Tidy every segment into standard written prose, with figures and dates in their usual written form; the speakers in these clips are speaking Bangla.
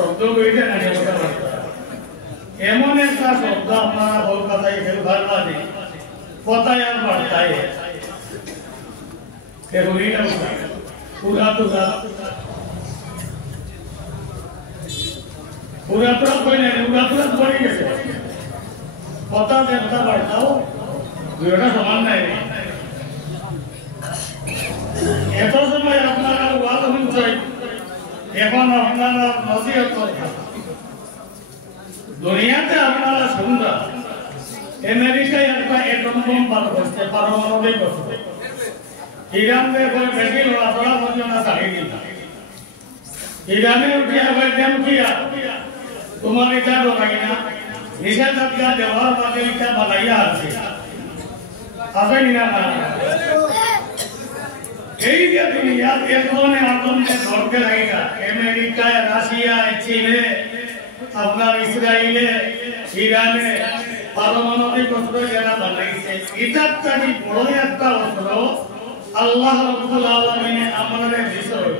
শব্দ বইটা না এমন একটা শব্দ আপনারা কলকাতায় ফেলবার লাগে কথায় আর বার্তায় পুরা কইলে পুরা পড়ে গেছে কথা দেবতা বার্তাও দুইটা সমান নাই। এত সময় আপনারা ওয়াজ শুনছেন, এখন আপনারা নসিহত করছেন। দুনিয়াতে আপনারা সুন্দর আমেরিকায় একটা এটম বোম বার করছে, পারমাণবিক অস্ত্র। ইরান করে বেশি লড়াচড়া পর্যন্ত চালিয়ে দিল। ইরানে উঠিয়া বলছেন কিয়া তোমার এটা দোকাই না নিষেধাজ্ঞা দেওয়ার বাদে এটা বানাইয়া আছে আসেনি না। এই যে দুনিয়া এ ধরনের আন্দোলনে ধরতে লাগেগা আমেরিকায়, রাশিয়ায়, চীনে, আপনার ইসরায়েলে, ইরানে পারমাণবিক অস্ত্র যারা বানাইছে, এটার চাকরি বড় একটা অস্ত্র আল্লাহ রাব্বুল আলামিন আমাদের বিষয়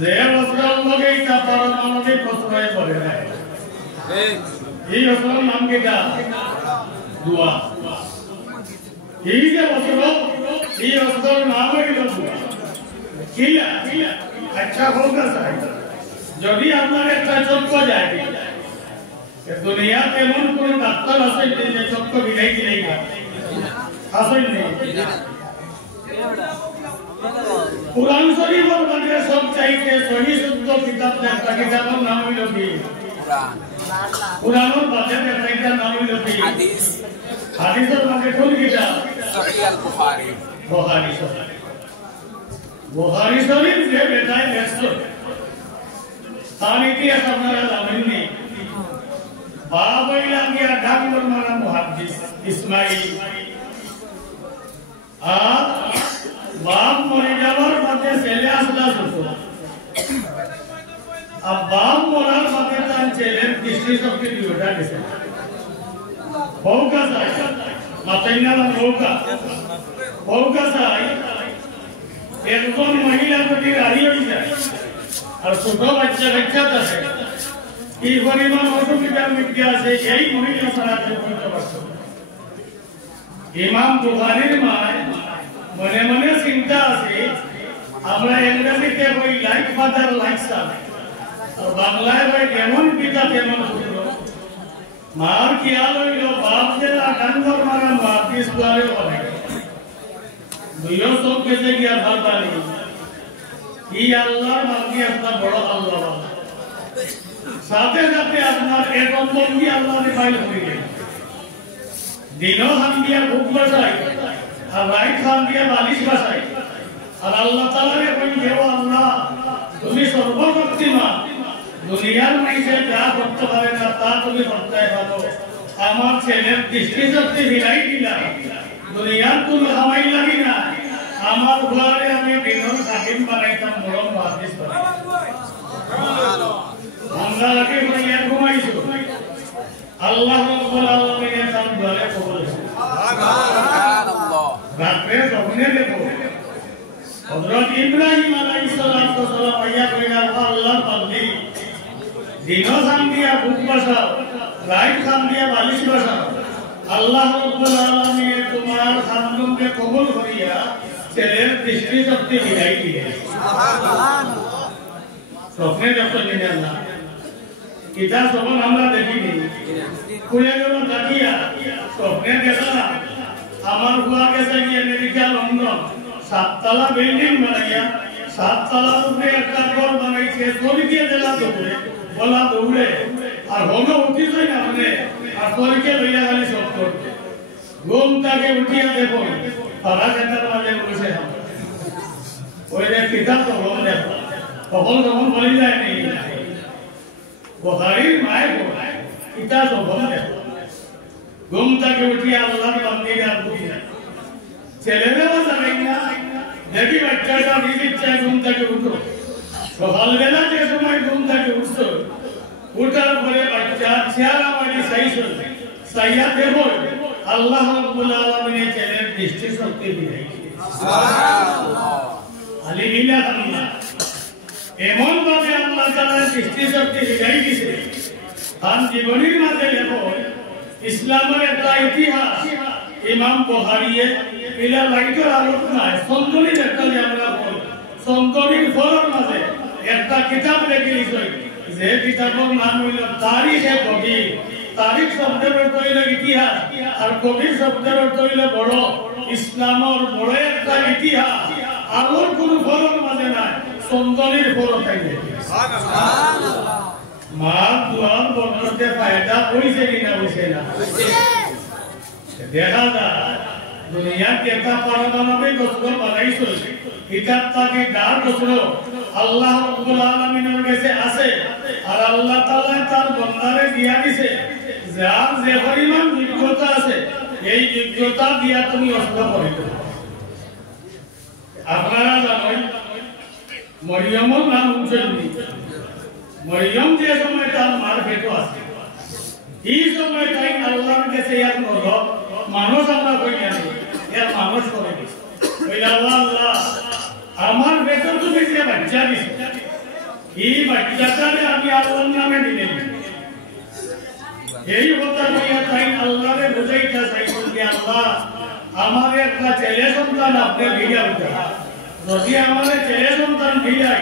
যে অস্ত্রের লগে এটা পারমাণবিক অস্ত্র করে না। এই অস্ত্রের নাম কিটা? দুয়া। এই যে অস্ত্র, এই অস্ত্রের নাম হইল দুয়া। কিলা আচ্ছা হোগা চাই যদি আপনার একটা চক্র যায়, দুনিয়াতে এমন কোন ডাক্তার আছে যে চক্র বিদায় দিলেই আসেন নেই। কুরআন শরীফের মধ্যে সব চাইতে সহি শুদ্ধ কিতাব একটা কিতাবের নাম হইল কি? কুরআনের মধ্যে একটা নাম হইল কি? হাদিস। হাদিসের মধ্যে কোন কিতাব? সহিহ আল বুখারী। বুখারী শরীফ। বুখারী শরীফ যে বেটায় ব্যস্ত তার ইতিহাস আপনারা জানেননি। বাবাইলা গিয়া ডাক্তার মারা মুহাদ্দিস ইসমাইল আর বাপ মরে যাওয়ার পথে ছেলে আসলা শুনতো। আর বাপ মরার পথে তার ছেলের দৃষ্টি শক্তি দুইটা গেছে। বউকা চাই মাথায় না বউকা চাই একজন মহিলা যদি রাজি হয়ে যায় আর ছোট বাচ্চা আছে এই পরিমাণ অসুবিধার মধ্যে আছে, এই মহিলা ছাড়া করতে পারত। ইমাম বুখারীর মনে মনে চিন্তা আছে, আমরা ইংরেজিতে বই লাইক ফাদার লাইক সান, আর বাংলায় বই কেমন পিতা কেমন পুত্র। মার খেয়াল হইল বাপ যে ডাঙ্গর মারা মাতিস করে বলে দুইও সব কেসে গিয়া ভাল পানি ই আল্লাহর বাকি একটা বড় আল্লাহ। সাথে সাথে আপনার এক অন্তর্গী আল্লাহরে ফাইল হয়ে গেল। দিনও খান দিয়া বুক বাসাই আর রাইট খান দিয়া বালিশ বাসাই আর আল্লাহ তাআলারে কই দেও আল্লাহ তুমি সর্বশক্তিমান, দুনিয়ার মাইসে যা করতে পারে না তা তুমি করতে পারো। আমার ছেলের দৃষ্টি শক্তি ফিরাই দিলা, দুনিয়ার তুমি হামাই লাগি না। আমার ঘরে আমি দিনের হাকিম বানাইতাম, বড় মুহাদ্দিস আমরা লাগে হইয়া ঘুমাইছো। আল্লাহ রাব্বুল আলামিনের তার দোয়া কবুল করেন। সুবহানাল্লাহ। রাতে স্বপ্নে দেখো হযরত ইব্রাহিম আলাইহিস সালাতু সালাম আইয়া কইরা আল্লাহর বান্দি দিনও খান দিয়া বুক বাসাও, রাইট খান দিয়া বালিশ বাসাও। আল্লাহ রাব্বুল আলামিন তোমার খানকে কবুল করিয়া ছেলের দৃষ্টি শক্তি ফিরাই দিলেন। সুবহানাল্লাহ। স্বপ্নে যখন নিলেন না কিতাব তখন আমরা দেখিনি, খুলে গেল দেখিয়া স্বপ্নে দেখলাম আমার বুয়া গেছে গিয়ে আমেরিকা, লন্ডন, 7 তলা বিল্ডিং বানাইয়া 7 তলার উপরে একটা ঘর বানাইছে। তরিকে দেলা দৌড়ে বলা দৌড়ে আর হলো উঠিছই না মানে আর তরিকে লইয়া খালি সব করতে ঘুম তাকে উঠিয়া দেখো তারা সেটার মাঝে বসে ওই কিতাব তখন দেখো তখন তখন বলি যায় নেই বুখারীর মায়ের কিতাব তখন দেখো ঘুম তাকে উঠিয়া আল্লাহর বান্দিরা বুঝে ছেলেরাও জানে না দেখি বাচ্চাটা নিজে ইচ্ছায় ঘুম থেকে উঠো। সকালবেলা যে সময় ঘুম থেকে উঠছো উঠার পরে বাচ্চা চেহারা মানে সাইয়া দেখো আল্লাহ রাব্বুল আলামিন ছেলের দৃষ্টি শক্তি দিয়েছে। সুবহানাল্লাহ। আলী বিল্লাহ এমন ভাবে আল্লাহ তাআলা সৃষ্টি শক্তি শিখাই দিয়েছে আর জীবনের মাঝে লেখো ইসলামের একটা ইতিহাস ইমাম বুখারীয়ে ইলা লাইটের আলোচনায় সন্দনির একটা যে আমরা বলি সন্দনির ফলর মাঝে একটা কিতাব লেখে দিয়েছে যে কিতাবের নাম হইল তারিখে কবির। তারিখ শব্দের অর্থ হইল ইতিহাস আর কবির শব্দের অর্থ হইল বড়। ইসলামের বড় একটা ইতিহাস আলোর কোন ফলর মাঝে নাই সন্দনির ফল থাকবে। সুবহানাল্লাহ। মা দুয়ার বর্ণতে ফায়দা হইছে কিনা হইছে না দেখা যায় দুনিয়া কেতা পারমাণবিক অস্ত্র বানাইছে কিতাব তাকে ডার অস্ত্র আল্লাহ রাব্বুল আলামিনের কাছে আছে আর আল্লাহ তাআলা তার বান্দারে দিয়া দিয়েছে যার যে পরিমাণ যোগ্যতা আছে এই যোগ্যতা দিয়া তুমি অস্ত্র করিতে। আপনারা জানেন মরিয়মের নাম উজ্জ্বলী। মরিয়ম যে সময় তার মার পেট আছে এই সময় তাই আল্লাহর কাছে এক নজর মানুষ আমরা কই না এর মানুষ করে কইলা আল্লাহ আমার পেটে তুমি যে বাচ্চা দিছো এই বাচ্চাটারে আমি আল্লাহর নামে দিলে এই কথা কইয়া তাই আল্লাহরে বুঝাইতা চাইছেন যে আল্লাহ আমার একটা ছেলে সন্তান আপনি দিয়া উঠা যদি আমার ছেলে সন্তান দিলাই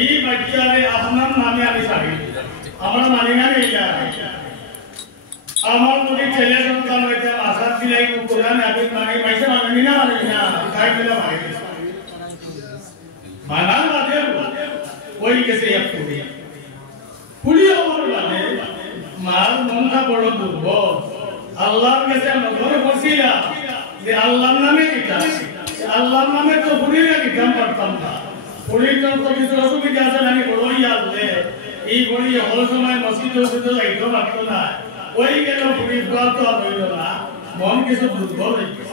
এই বাচ্চারে আপনার নামে আমি ছাড়ি আমার মানি না নেই আমার যদি ছেলে সন্তান হইতে আশাদ দিলাই কোরআন আদিত মানি পয়সা মানি না তাই বলে ভাই মানার বাদে ওই গেছে এক পুরি আমার মানে মার মনটা বড় দুর্বল আল্লাহর কাছে নজর বসিলা যে আল্লাহর নামে দিতা আল্লাহর নামে তো পুরিরা দিতাম পারতাম না পুরীর তো কিছু অসুবিধা আছে নাকি বড়ই আসলে এই বড়ি হল সময় মসজিদ যাইতে পারত না ওই গেল পুরীর দোয়া তো হইল না মন কিছু দুর্বল হইছে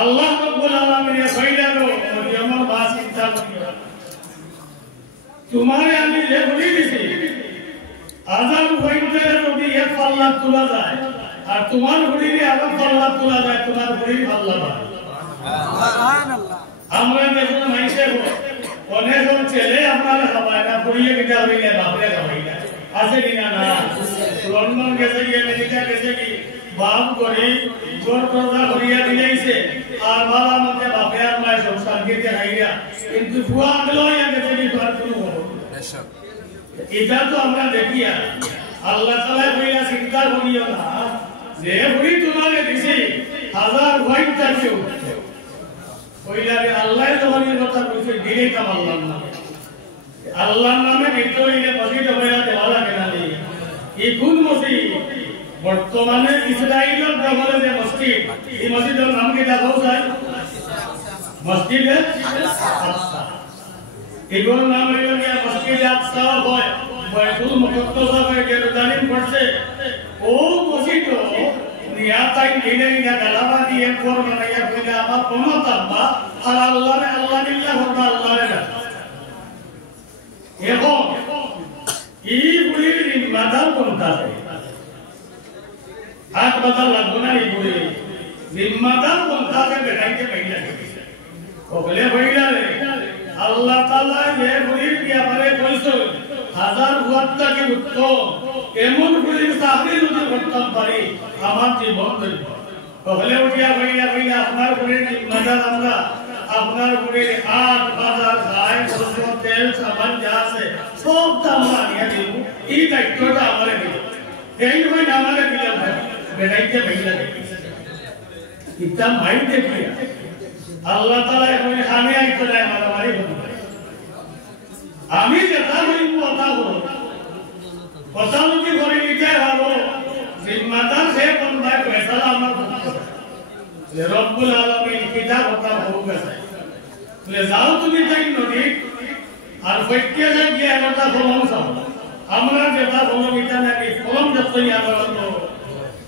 আল্লাহ রাব্বুল আলামিন কইলেন মরিয়মের মা চিন্তা করিও তোমারে আমি যে বলি দিছি আযাব হইতে যদি এক পাল্লা তোলা যায় আর তোমার ঘড়িতে আরো পাল্লা তোলা যায় তোমার ঘড়ি পাল্লা পায়। সুবহানাল্লাহ। আমরা দেখুন মাইসে অনেক ছেলে আপনারা খাবায় না পড়িয়ে গেছে আমি না বাপরে খাবাই না আছে কিনা না লন্ডন গেছে কি আমেরিকা গেছে কি বাপ করে জোর করদা করিয়া দিলেইছে আর বাবা মতে বাপে আর মায়ের সংসার গেছে খাইয়া কিন্তু ফুয়া গেলই গেছে কি আর কোনো হলো এটা তো আমরা দেখিয়া আল্লাহ তাআলা কইলা চিন্তা করিও না যে বুড়ি তোমারে দিছি হাজার ভয় থাকে কইলারে আল্লাহ তোমার কথা কইছে দিলেই কাম আল্লাহর নামে ভিতরে মসজিদ হইয়া দেওয়া লাগে না এই কোন মসজিদ বর্তমানে ইসরায়েলের দখলে যে মসজিদ এই মসজিদের নাম কি দেখো স্যার মসজিদে আকসা এগুলোর নাম হইল কি মসজিদে আকসা হয় বাইতুল মুকদ্দাস হয় জেরুজালেম পড়ছে ও মসজিদ নিয়াতাই দিলে না গালাবা দিয়ে পর বানাইয়া কইলা আমার কোনো তাম্বা আর আল্লাহ বিল্লাহ হবা আল্লাহর না এবং এই বুড়ির নির্মাতার কোনটা হাত বাতাল লাগবো না এই বুড়ি নির্মাতার কোনটা বেটাইতে পাইলা ওগলে হইলা রে আল্লাহ তাআলা যে বুড়ির ব্যাপারে কইছো হাজার ওয়াক্তকে উত্তম এমন বুড়ির সাহায্য যদি করতাম পারি আমার জীবন ধন্য ওগলে উঠিয়া হইলা আপনার বুড়ির নির্মাতার আমরা আপনার বুড়ির হাত বাজার গায়ে সরষে তেল সাবান যা আছে সব দাম আনিয়া দিব এই দায়িত্বটা আমারে দিল এই নয় আমারে দিলাম বেটাইতে পাইলা ইতা মাই দেখিয়া আল্লাহ তাআলা এখন খানে আইতে না মারামারি হবে আমি যেটা বলব কথা যদি করে নিতে হবে জিম্মাদার সে বন্দায় ফয়সালা আমার যে রব্বুল আলামিন কিতাব কথা হোক গেছে বলে যাও তুমি তাই নদী আর ফেটিয়া যায় গিয়ে একটা ফলন চাও আমরা যেটা ফলন এটা নাকি ফলন যতই আবার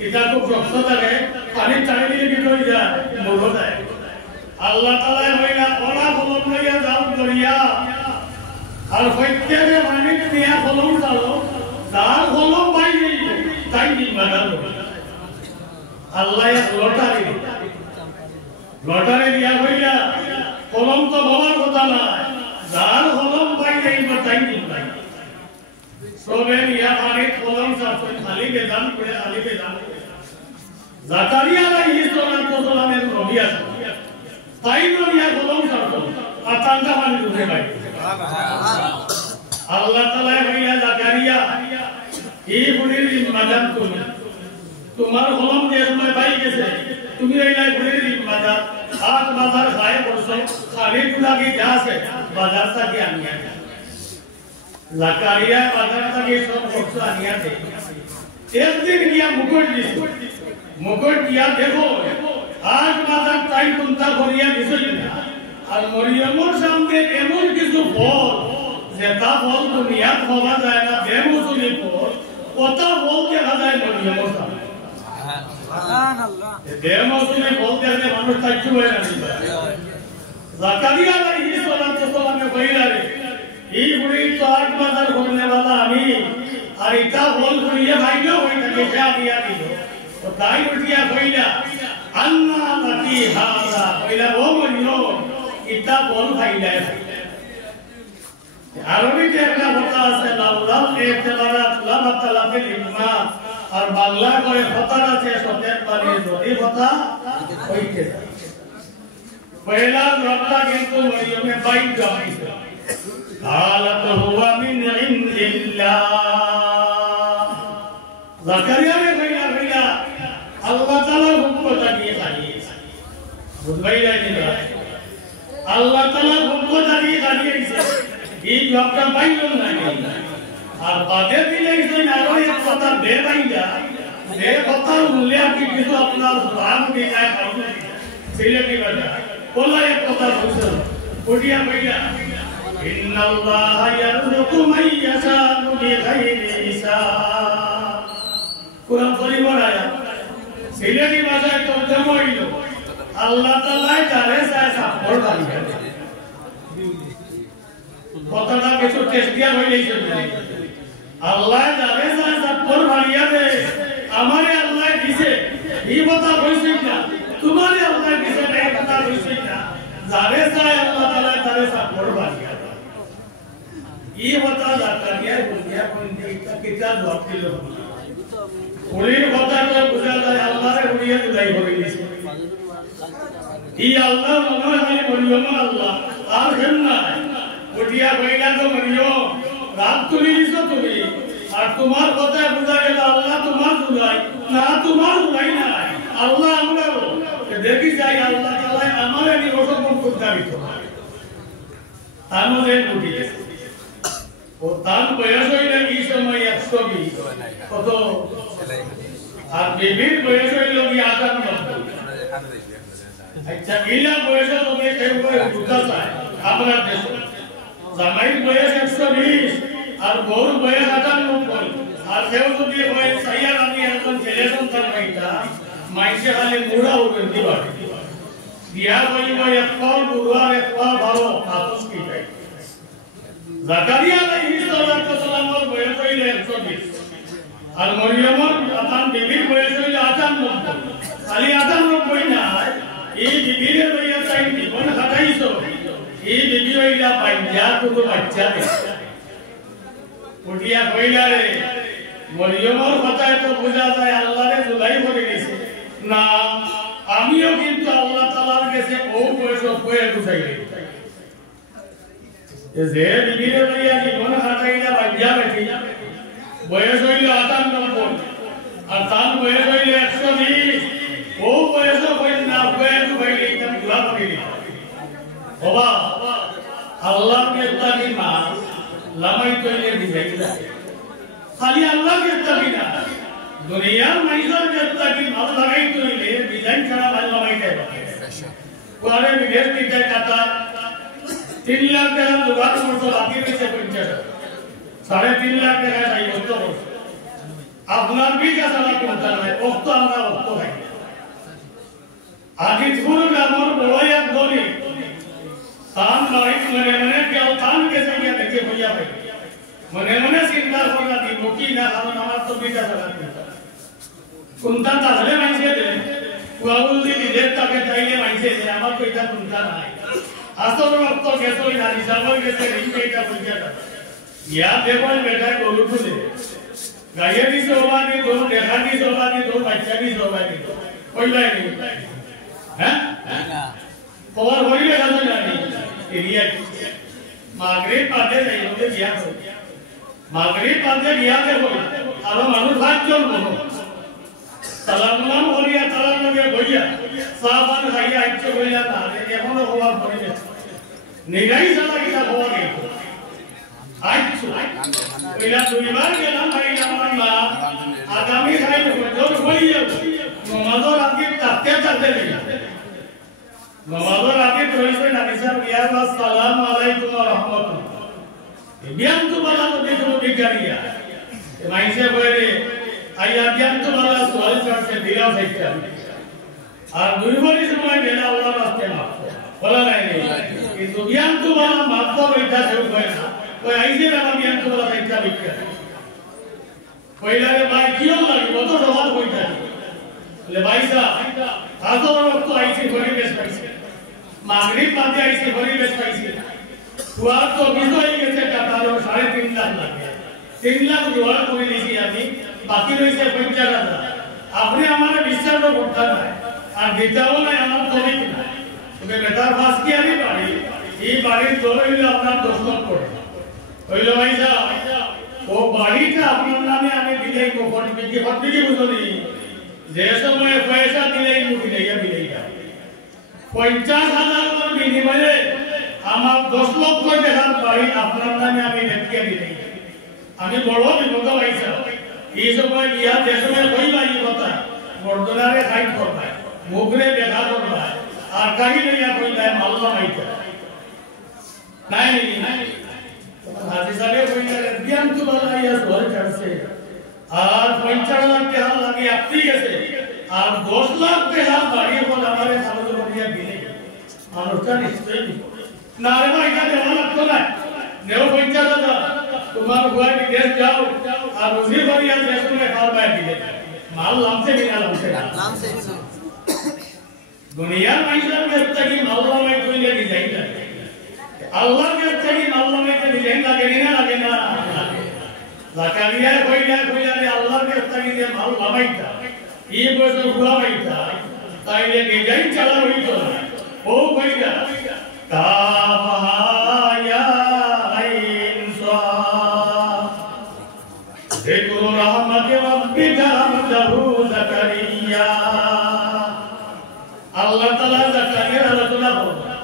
এটা খুব রক্ত থাকে পানি চারিদিকে কি হয়ে যায় মরে যায় আল্লাহ তাআলা হইলা ওরা ফলন লইয়া যাও দরিয়া আর ফেটিয়া যে পানি দিয়া ফলন চাও তার ফলন পাই তাই নিবাদা আল্লাহ এক লটারি দিয়া হইলা ফলন তো বলার কথা না যার ফলন পাই এই बताई नहीं सोवेन या हमारे कौन सा खाली बेदान করে খালি বেদান জাকারিয়া আলাইহিস সালাম এর নবী আছে তাই নবী কলম করতো আতাঙ্গা মানে উঠে ভাই আল্লাহ তাআলা ভাইয়া জাকারিয়া এই বুড়ির ইমাদাত তুমি তোমার কলম যে সময় পাই গেছে তুমি এইলাই বুড়ির ইমাদাত আজ বাজার খায় বলছো খালি গুলাকে যা আছে বাজার থেকে আনিয়া জাকারিয়া বাজার থেকে সব বস্তু আনিয়া দে একদিন গিয়া মুকুট দিয়া দেখো আজ বাজার তাই চিন্তা করিয়া দিছিল না আর মরিয়মের সামনে এমন কিছু ফল যেটা ফল দুনিয়া পাওয়া যায় না বেমুসলিম ফল ওটা ফল দেখা যায় মরিয়মের সামনে সুবহানাল্লাহ বেমুসলিম ফল দেখলে মানুষ তাজ্জুব হয়ে যায় জাকারিয়া আলাইহিস সালাম কইলারে এই বুড়ি তো আট বাজার করনে वाला আমি আর এটা ফল করিয়া ভাইলো ওইটাকে যা দিয়া দিল তো তাই উঠিয়া কইলা আন্না লাকি হাদা কইলা ও মরিয়ম এটা ফল খাইলা আরবিতে একটা কথা আছে লাউলাল ইতিবারাত লামা তালাফিল ইমা আর বাংলা করে কথা আছে সতের পানি যদি কথা হইতে পয়লা রবটা কিন্তু মরিয়মে বাইক যাইছে قالت هو من عند الله زكريا نے کہا اللہ تعالی حکم کو دیے خالی বুঝবাই নাই না আল্লাহ তাআলা হুকুম দিয়ে দিয়েছে এই জবটা পাইল না আর বাদে দিলেই না আর এক কথা বেবাইলা এই কথা মূল্য কি কিছু আপনার রাম কে যায় ছেলে কি বলে বলা এক কথা বুঝছো ওডিয়া কইলা ইন্নাল্লাহা ইয়ারযুকু মান ইয়াশাউ বিগাইরি হিসাব কোরআন পরিবার আয়াত ছেলে কি ভাষায় তরজমা হইল আল্লাহ তাআলা যারে চায় সাপোর্ট বানিয়ে দেয় কথাটা কিছু টেস্ট দিয়া হইলেই আল্লাহ যারে চায় সাপোর্ট বানিয়ে দেয় আমারে আল্লাহ দিছে এই কথা কইছে না তোমারে আল্লাহ দিছে এই কথা কইছে না যারে চায় আল্লাহ তাআলা তারে সাপোর্ট বানিয়ে দেয় এই কথা জাকারিয়া বলিয়া কোনটি কিতাব লখিল ওই কথাটা বুঝা যায় আল্লাহরে উড়িয়ে দুলাই হয়ে গেছে এই আল্লাহ মনে হয় মরিয়ম আল্লাহ আর কেন না ওটিয়া কইলা তো মরিয়ম রাত তুলি দিছো তুমি আর তোমার কথা বুঝা গেল আল্লাহ তোমার দুলাই না তোমার দুলাই না আল্লাহ আমরাও দেখি যাই আল্লাহ তাআলা আমারে নিবসন করতে দিত আমাদের বুঝি ও তার বয়স হইল এই সময় 120 কত আর বিবির বয়স হইল কি 98 আচ্ছা ইলা বয়স তোকে কেউ বুঝা যায় আমরা দেশ জামাই বয়স 120 আর বউর বয়স 98 আর কেউ যদি হয় সাইয়া আমি এখন ছেলে সন্তান হইতা মাইসে খালি মুড়া হবে দিবার বিয়া হইব এক কল বুড়ার এক কল ভালো আপস কি ভাই জাকারিয়া আলাইহিস সালামের বয়স হইল 120 আর মরিয়মের আতান বিবির বয়স হইল 98 খালি 98 না এই বিবিরে লইয়া চাই জীবন কাটাইছো এই বিবি হইলা পাঞ্জা তো বাচ্চা দে উঠিয়া কইলা রে মরিয়মের কথা তো বুঝা যায় আল্লাহরে জুলাই করে দিয়েছে না আমিও কিন্তু আল্লাহ তাআলার কাছে ও বয়স কয়ে বুঝাইলে যে বিবিরে লইয়া জীবন কাটাইলা পাঞ্জা বেটি বয়স হইল 98 আর তার বয়স হইল 120 ও বয়স হইল না বয়স হইল একদম গুলা করে বাবা আল্লাহ কে তাকি মা লামাই কইলে দিবেলা খালি আল্লাহ কে তাকি না দুনিয়ার মাইজার কে তাকি মাল লাগাই কইলে ডিজাইন করা ভালো লাগাই দেয় কোয়ারে বিদেশ দিতে কথা 3 লাখ টাকা জোগাড় করতে বাকি রয়েছে 50 3.5 লাখ টাকা চাই করতে আপনার বিকা সারা করতে নাই অক্ত আমরা অক্ত হয় আদি ফুল গ্রামের বড় এক দলি তান লাইট মনে কেউ তান কেসে গিয়ে দেখে হইয়া ভাই মনে চিন্তা করা দি মুকি না কারণ আমার তো বিকা সারা কোনটা তাহলে মাইছে দে কুয়াউল দি বিদেশ তাকে চাইলে মাইছে যে আমার কইটা কোনটা নাই আসল রক্ত গেছে ওই নারী সাবল গেছে রিংটা পয়সাটা ইয়া দেখো বেটা গরু তুলে গায়ে দি সোবানি তো দেখা দি সোবানি তো বাচ্চা দি সোবানি তো কইলাই নি হ্যাঁ খবর হইলে জানো না এরিয়া মাগরিব পাতে যাই ওকে গিয়া মাগরিব পাতে গিয়া দেখো আর মানুষ ভাগজন বলো সালাম করিয়া সালাম লগে বইয়া সাহাবান খাইয়া আইছে বইয়া না এখনো খবর পড়ে গেছে নিগাই সালা কিটা খবর গেছে আইছো কইলা দুইবার গেলাম ভাইলাম না আগামী খাই জোর হইয়া নমাজের আগে তাতে নমাজের আগে কইছে না বিশাল ইয়া আসসালামু আলাইকুম ওয়া রাহমাতুল্লাহ বিয়ান তো বলা তো দেখো বিজ্ঞানীয়া মাইসে বলে আইয়া বিয়ান তো বলা সওয়াল করতে দিরা ফাইটা আর দুইবারই সময় গেলা আল্লাহ রাস্তে না বলা নাই কিন্তু বিয়ান তো বলা মাত্র এটা সব হয় না ওই আইছে না বিয়ান তো বলা ফাইটা বিজ্ঞা কইলারে ভাই কিও লাগি কত সওয়াল কইতা বলে ভাইসা হাজার রক্ত আইছে পরিবেশ পাইছে মাগরিব বাদে আইছে পরিবেশ পাইছে তুয়ার তো বিষয় গেছে কাতারো 3.5 লাখ লাগে 3 লাখ জোয়ার করে দিছি আমি বাকি রইছে 50,000 আপনি আমারে বিশ্বাস করতে না আর দিতাও না আমার তরিক না তবে বেটার পাস কি আমি বাড়ি এই বাড়ির দর হইলে আপনার 10 লাখ পড়ে হইলো ভাইসা ও বাড়িটা আপনার নামে আমি দিলেই কোফট বিকি বুঝলি যে সময় পয়সা দিলেই মুখি দেয়া বিলেইয়া 50,000 বিনিময়ে আমার 10 লক্ষ টাকার বাড়ি আপনার নামে আমি দেখিয়ে দিলেই আমি বড় বিপদ হইছে এই সময় ইয়া যে সময় কইবা এই কথা বর্তমানে খাইট করবা মুখরে দেখা করবা আর কাহি লইয়া কইলা মাল্লা মাইতা নাই হাজি সাহেব কইলা বিয়ান তো বলাইয়া সর করছে আর 50 লাখ টাকা লাগে আপনি গেছে আর 10 লাখ টাকা বাড়ি বল আমারে সামনে করিয়া দিলে মানুষটা নিশ্চয় না রে ভাই এটা দেওয়া লাগতো না নেও 50,000 তোমার ঘরে বিদেশ যাও আর রুজি করিয়া দেশে খাওয়া দিলে মাল লামছে কিনা লামছে দুনিয়ার মানুষের কাছে কি মাওলা মাই কইলে ডিজাইন লাগে আল্লাহর কাছে কি মাওলা মাই ডিজাইন লাগে না জাকারিয়া কইলা আল্লাহর কাছে কি মাল লামাইতা এই বছর ঘুরাইতা তাইলে ডিজাইন চালা হইতো না ও কইলা কামায়া আইনসা যিকরু রাহমাতি রাব্বিকা আবদাহু জাকারিয়া আল্লাহ তাআলা জাকারিয়ার আলোচনা করলেন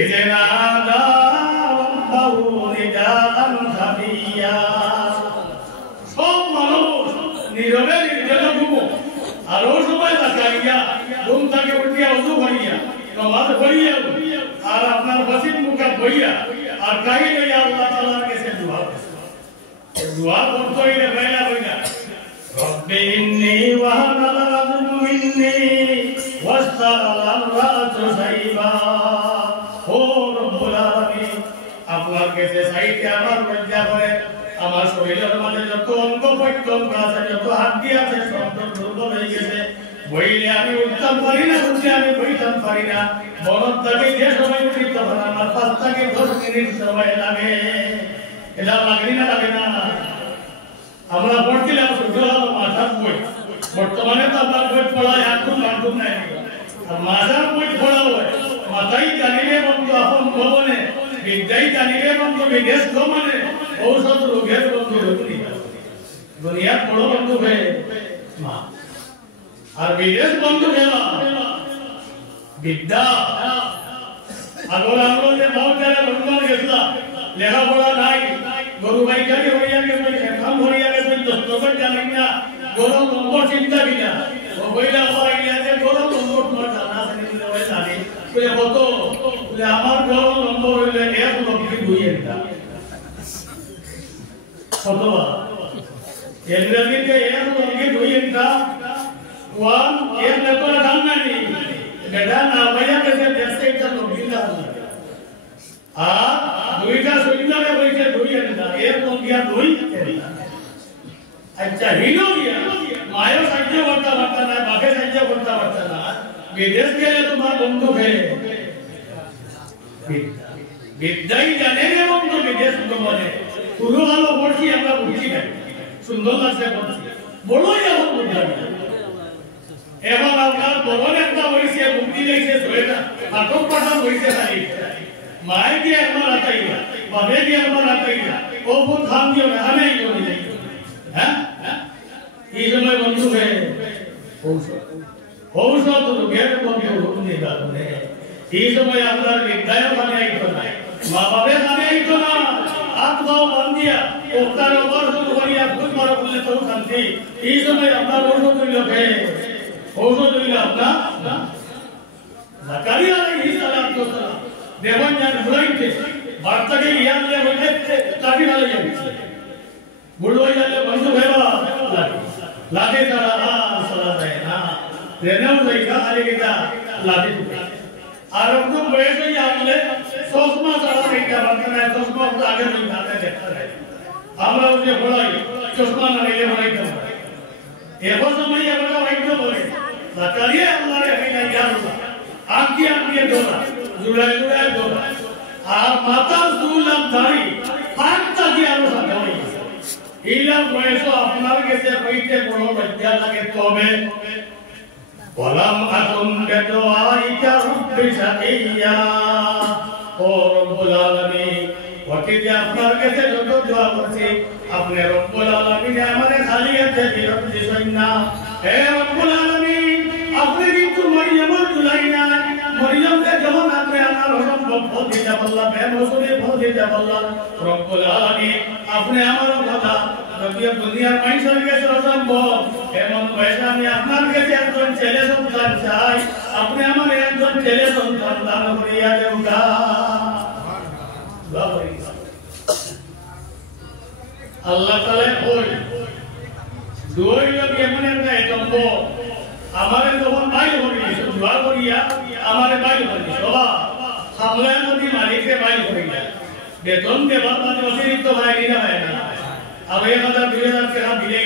ইজনা দা রাব্বাহু নিদাআন খাফিয়া সব মানুষ নীরবে নির্জনে ঘুমো আর ওই সময় জাকারিয়া ঘুম থেকে উঠিয়া ওযু করিয়া নামাজ পড়িয়া আর আপনার বসির মুখে বইয়া আর কাহি লইয়া আল্লাহ তাআলার কাছে দোয়া করতে হইলে বাইনা বইনা রব্বি ইন্নী ওয়াহানাল আযমু মিন্নী ওয়াসতাল আমরাতু সাইবা ও রব্বুল আলামিন আপনার কাছে চাইতে আমার লজ্জা করে আমার শরীরের মধ্যে যত অঙ্গ প্রত্যঙ্গ আছে যত হাড্ডি আছে সব দুর্বল হয়ে গেছে বইলে আমি উঠতে পারি না উঠতে আমি বইতে পারি না বরং তাকে যে সময় উঠিতে পারে আমার 5 থেকে 10 মিনিট সময় লাগে এটা লাগে না আমরা পড়ছিলাম শুধুমাত্র মাথার বই বর্তমানে তো আপনার বই পড়া একদম বান্ধব নাই আর মাথার বই পড়া হয় মাথায় জানিলে বন্ধু আপন ভবনে বিদ্যাই জানিলে বন্ধু বিদেশ গমনে ঔষধ রোগের বন্ধু দুনিয়ার বড় বন্ধু হয়ে মা আর বিদেশ বন্ধু গেলা বিদ্যা আগর আমরা যে বহুত জায়গা লন্ডন গেছিলাম লেখাপড়া নাই গরু বাইকারি হইয়া গেছে খাম হইয়া গেছে দস্তখত জানি না গরু নম্বর চিন্তা বিনা ও কইলা আমার ইয়াতে গরু নম্বর তোমার জানা আছে নি ওই জানি কইলা কত বলে আমার গরু নম্বর হইলে 1 লক্ষ 2 এটা কতবা ইংরেজিতে 1 লক্ষ 2 এটা ওয়ান এর নেতর দাম নাই বেটা না ভাইয়া কাছে দেশে এটা লবিলা আ দুইটা সুন্দরে বইছে 2 এটা এর কোন দিয়া 2 আচ্ছা হিনো দিয়া মায়ো সাহায্য করতে না বাপে সাহায্য করতে না বিদেশ গেলে তোমার বন্ধু হে বিদ্যাই জানেন এবং তো বিদেশ ভ্রমণে পুরো আলো পড়ছি আমরা বুঝছি না সুন্দর লাগছে পড়ছি বড়ই এখন বুঝলাম এবং আপনার বড় একটা হয়েছে মুক্তি দিয়েছে সোয়েটা পাঠক পাঠক হয়েছে তাই মায়ের দিয়ে একবার আতাই না বাপের দিয়ে একবার আতাই না ও খুব খাম দিয়ে হানাই করে যাই হ্যাঁ এই সময় বন্ধু হয়ে ঔষধ রোগের বন্ধু রোগ নিবারণে এই সময় আপনার বিদ্যায় বানাই না মা বাপের বানাই না আত্মাও বান্ধিয়া ওটার অবর্জন করিয়া ভুল মারা বললে তো শান্তি এই সময় আপনার ঔষধ হইল ঔষধ হইল আপনার জাকারিয়া আলাইহিস সালাতু ওয়াস সালাম দেবন জান বুলাইতে বার্তাকে ইয়াদ দিয়ে বলতে তাবি ভালো যাচ্ছে বুলওই যালে বন্ধু ভাইবা লাগে তারা সালাত দেয় না রেনাও দেইকা আরেগেটা লাগে আর একটু বয়স হয়ে আসলে চশমা ছাড়া একটা বার্তা নাই চশমা আগে নই হাতে দেখতে হয় আমরা ওই যে বলাই চশমা না নিলে বলাইতে পারে এবার সময় আমরা বলাইতে বলে জাকারিয়া আল্লাহর এখানে ইয়াল্লাহ আঁকিয়ে দোলা জুলাই দোলা আর মাথা দুলাম দাড়ি পাঁচটা দিয়ে আরো সাজাই এইলা বয়স আপনার কাছে কইতে বড় লজ্জা লাগে তবে ওয়ালাম আকুম বিদুআইকা রাব্বি শাকিয়া ও রব্বুল আলামিন ওকে আপনার কাছে যত দোয়া করছি আপনি রব্বুল আলামিন আমারে খালি হাতে বিরত দিবেন না হে রব্বুল আলামিন আপনি কিন্তু মরিয়মের দুলাই না মরিয়মকে যখন আপনি আমার সম্ভব ফল দিতে বললাম বেমসুরি ফল দিতে বললাম রব্বুল আলামিন আপনি আমার কথা যদিও দুনিয়ার মানুষের কাছে অসম্ভব এমন পয়সা আমি আপনার কাছে একজন ছেলে সন্তান চাই আপনি আমার একজন ছেলে সন্তান দান করিয়া দেউকা আল্লাহ তাআলা কই দুই লোক এমন একটা এতম্ব আমারে যখন বাইর করিয়েছে দোয়া করিয়া আমারে বাইর করিয়েছে বাবা সামলায় নদী মালিককে বাইর করিয়া বেতন দেওয়ার মানে অতিরিক্ত বাইরে না হয় না আবার 1000-2000 টাকা দিলে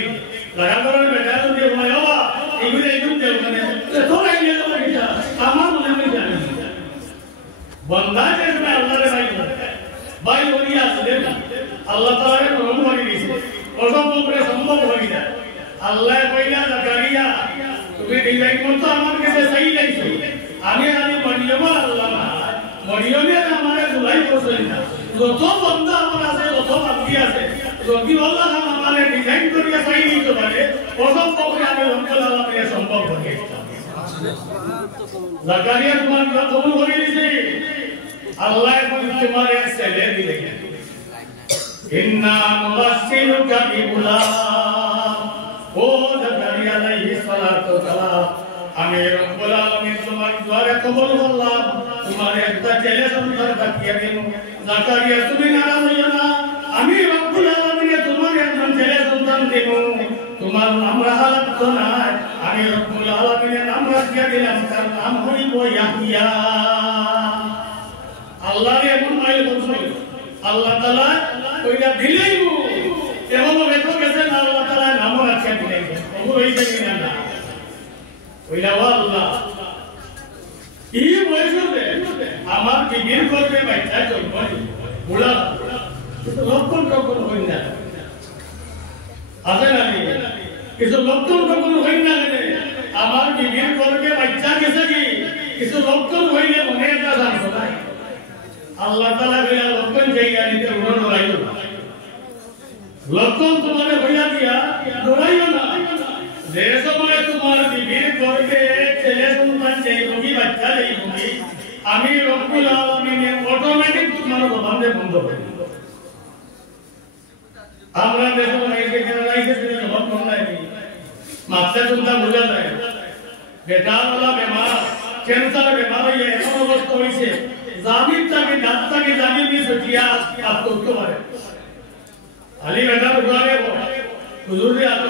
লাগাতার বেটা যদি হয় বাবা এগুলো একদম দেব মানে তো রাইলে তো এটা আমার মনে হয় জানি বন্দা যেন আল্লাহরে বাইর করিয়া আসলে আল্লাহ তাআলা রহম করে দিয়েছে অসম্ভব করে সম্ভব হয়ে যায় আল্লাহ কইলা জাকারিয়া তুমি ডিজাইন করতে আমার কাছে চাই লাইছো আমি মরিয়ম আল্লাহ না মরিয়মের আমারে দুলাই করছেন না যত বন্ধা আমার আছে যত বাকি আছে যদি আল্লাহ আমারে ডিজাইন করিয়া চাই নিতে পারে অসম্ভব করে আমি রব্বুল আলামিন সম্ভব করে জাকারিয়া তোমার কথা কবুল করে দিয়েছে আল্লাহ এখন তোমার এক ছেলে দিলে ইন্না মুবাশশিরুকা বিগুলাম ও জাকারিয়া আলাইহিস সালাতু ওয়াস সালাম আমি রব্বুল আলামিন তোমার দোয়া কবুল করলাম তোমার একটা ছেলে সন্তান বাকিয়া দিন জাকারিয়া তুমি নারাজ হইও না আমি রব্বুল আলামিন তোমার একজন ছেলে সন্তান দেব তোমার নাম রাখালাম তো না আমি রব্বুল আলামিনের নাম রাখিয়া দিলাম তার নাম হইব ইয়াহইয়া আল্লাহর এমন মাইল বলছিল আল্লাহ তাআলা কইরা দিলেইব এমন রেখো গেছে না আল্লাহ তাআলা নাম রাখিয়া দিলেন ওগো হইছে কিনা না কইলা আল্লাহ এই বয়সে আমার বিবির করবে বাচ্চা জন্ম বুড়া লক্ষণ কখন হই না আছে না কিছু লক্ষণ কখন হই না আমার বিবির করবে বাচ্চা গেছে কি কিছু লক্ষণ হইলে মনে একটা জানতো না আল্লাহ তাআলা বলে লক্ষণ জায়গা নিতে উড়ানো রাইও না লক্ষণ তোমারে হইয়া দিয়া দৌড়াইও না যে সময় তোমার বিবির গর্ভে ছেলে সন্তান যেই রোগী বাচ্চা যেই রোগী আমি রব্বুল আলামিন অটোমেটিক তোমার জবানে বন্ধ করে দেব আমরা দেখো নাইকে কেনাইছে সেটা জবাব কোন নাই মাত্রা চিন্তা বোঝা যায় বেটাওয়ালা বেমার ক্যান্সার বেমার হয়ে এমন অবস্থা হয়েছে জামিন তাকে ডাক্তারকে জানিয়ে দিয়েছে কিয়া আপ করতে পারে আলী বেটা বুঝারে হুজুরে আতো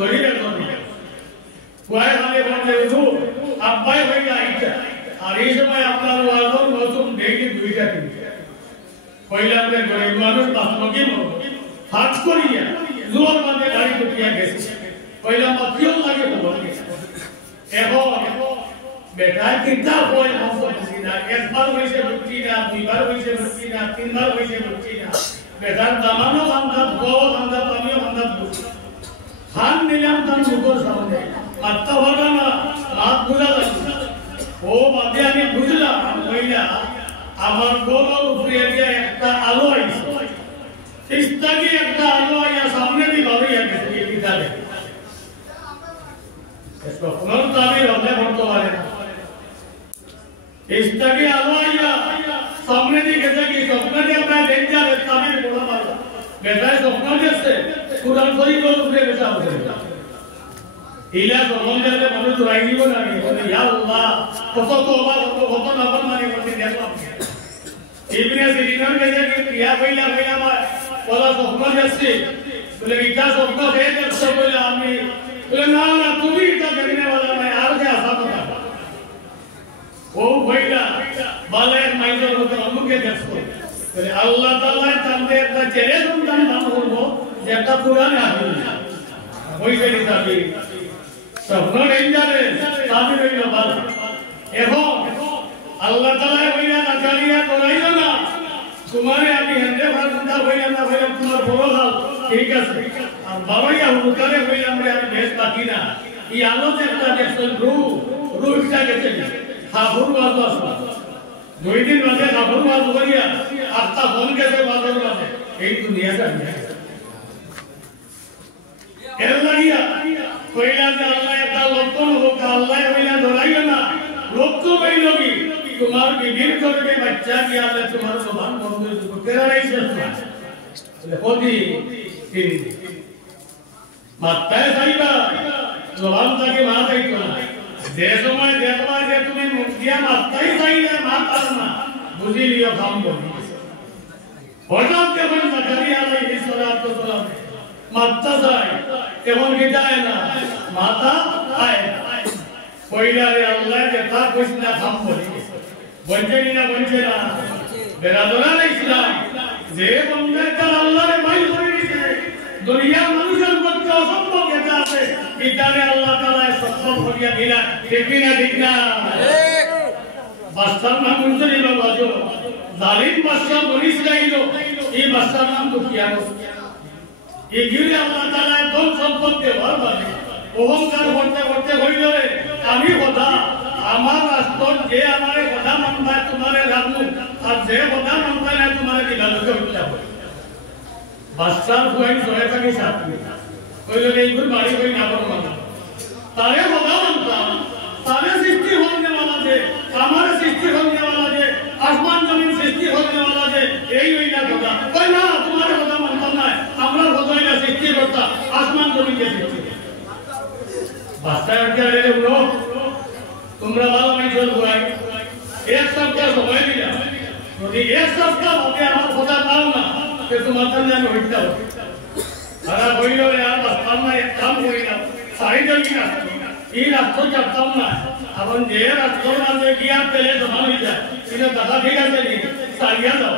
গরিব একজন কয় হালে বন্ধে উঠু আব্বাই হয়ে আইতা আর এই সময় আপনার ওয়াজন নতুন ডেইলি 2টা 3টা কইলা আপনি গরিব মানুষ বাসমকি ফাট করিয়া জোর বাঁধে গাড়ি করিয়া গেছে কইলা মাতিও লাগে বলে এখন বেটা কিতা হয় না, একবার হইছে বুঝছি না, দুইবার হইছে বুঝছি না, তিনবার হইছে বুঝছি না। বেটার দামানো বান্ধব, গো বান্ধব, আমিও বান্ধব বুঝছি। হান নিলাম তার মুখর সামনে, মাত্তা ভালো না, হাত বুঝা লাগছে। ও বাদে আমি বুঝলাম, হইলা আমার গোলার উপরে দিয়ে একটা আলো আইছে। ইস্তাকি একটা আলো আইয়া সামনে দিয়ে বাড়িয়া গেছে এই বিদ্যালয়ে। স্বপ্নর দাবি হলে করতে পারে না। ইস্তাকি আলো আইয়া সামনে দিয়ে গেছে কি স্বপ্ন দিয়ে আপনার ডেঞ্জার তাবির বলা পারো। বেটায় স্বপ্ন দেখছে, কুরআন শরীফের উপরে গেছে আমাদের। ইলা যখন যাবে মানুষ রাই দিব না, ইয়া আল্লাহ কত তওবা কত নাফরমানি করতে দেখলাম। ইবনে সিরিনার কাছে কি ইয়া কইলা বলা স্বপ্ন দেখছি, বলে এটা স্বপ্ন দেখছো বলে আমি বলে না না তুমি এটা দেখনে वाला নাই, আর কে আসা কথা। ও কইলা বলে মাইজর হতে অমুকে দেখছো, বলে আল্লাহ তাআলা চাঁদে একটা ছেলে সন্তান নাম করব যেটা কুরআনে আছে। হইছে কি তাবি স্বপ্ন ডেঞ্জারে তাবি হইলো ভালো। এখন আল্লাহ তাআলা কইলা না জানিয়া করাইলো না, তোমারে আমি হেন্দে ভাষা হইলাম না হইলাম তোমার বড় হাল ঠিক আছে। আর বাবাইয়া হুকারে হইলাম রে আমি বেশ বাকি না। এই আলো একটা দেখছেন রুটা গেছে হাফুর বাজ আসবা। 2 দিন বাদে হাফুর বাজ করিয়া আত্মা ফোন গেছে বাজার বাজে এই দুনিয়াটা এর লাগিয়া কইলা যে আল্লাহ একটা লক্ষণ হোক, আল্লাহ হইলা ধরাইও না। লক্ষণ হইল কি তোমার বিবির করবে বাচ্চা কি আল্লাহ তোমার জবান বন্ধ করে রাইছে বলে কদি তিন মাত্রায় যাইবা জবান থেকে মা যাইতো না। যে সময় দেখবা যে তুমি মুখ দিয়া মাত্রায় যাইলে মা পার না, বুঝি লিও কাম বলি। হঠাৎ যখন জাকারিয়া আলাইহিস সালাতু ওয়াসালাম মাত্রা যায় কেমন কি যায় না, মাথা আয় কইলা রে আল্লাহ যেটা কইছ না কাম বলি। বঞ্চনি না বঞ্চে না বেরাদরান ইসলাম যে বন্ধটা আল্লাহরে মাইল করে দিয়েছে দুনিয়ার মানুষের পক্ষে অসম্ভব যেটা আছে এটারে আল্লাহ তাআলা সক্ষম করিয়া দিলা। ঠিক না ঠিক না? ঠিক। বাদশার নাম মুনজরি বাবাজো জালিম বাদশা বনিস গাইলো, এই বাদশার নাম তো কি আর এই গিরে আল্লাহ তাআলা কোন সম্পদকে বরবাদে অহংকার করতে করতে হইল রে আমি খোদা আমার রাষ্ট্র যে আমারে কথা মানবা তোমারে রাখবো, আর যে কথা মানবা না তোমারে দিলালকে উঠা হবে। বাদশার হুয়াই জয় থাকে সাথে কইল এইগুলো বাড়ি কই না বড় মানা তারে কথা মানতাম, তারে সৃষ্টি होने वाला যে আমার সৃষ্টি होने वाला যে আসমান জমিন সৃষ্টি होने वाला যে এই হইলা কথা কই না তোমারে কথা মানতাম না, আমরা কথা হইলা সৃষ্টি করতা আসমান জমিন কে সৃষ্টি। বাদশার কে রে উনো তোমরা ভালো মাইজল ভাই এক সপ্তাহ সময় দিলা, যদি এক সপ্তাহ মধ্যে আমার কথা দাও না তো তোমার জন্য আমি হইতে হবে। তারা বইল আর বাদশার না এক কাম করি না সারি জমি না এই রাস্তা চাপতাম না, এখন যে রাস্তা না গিয়া পেলে জমা হয়ে যায় এটা দাদা ঠিক আছে নি সারিয়া দাও।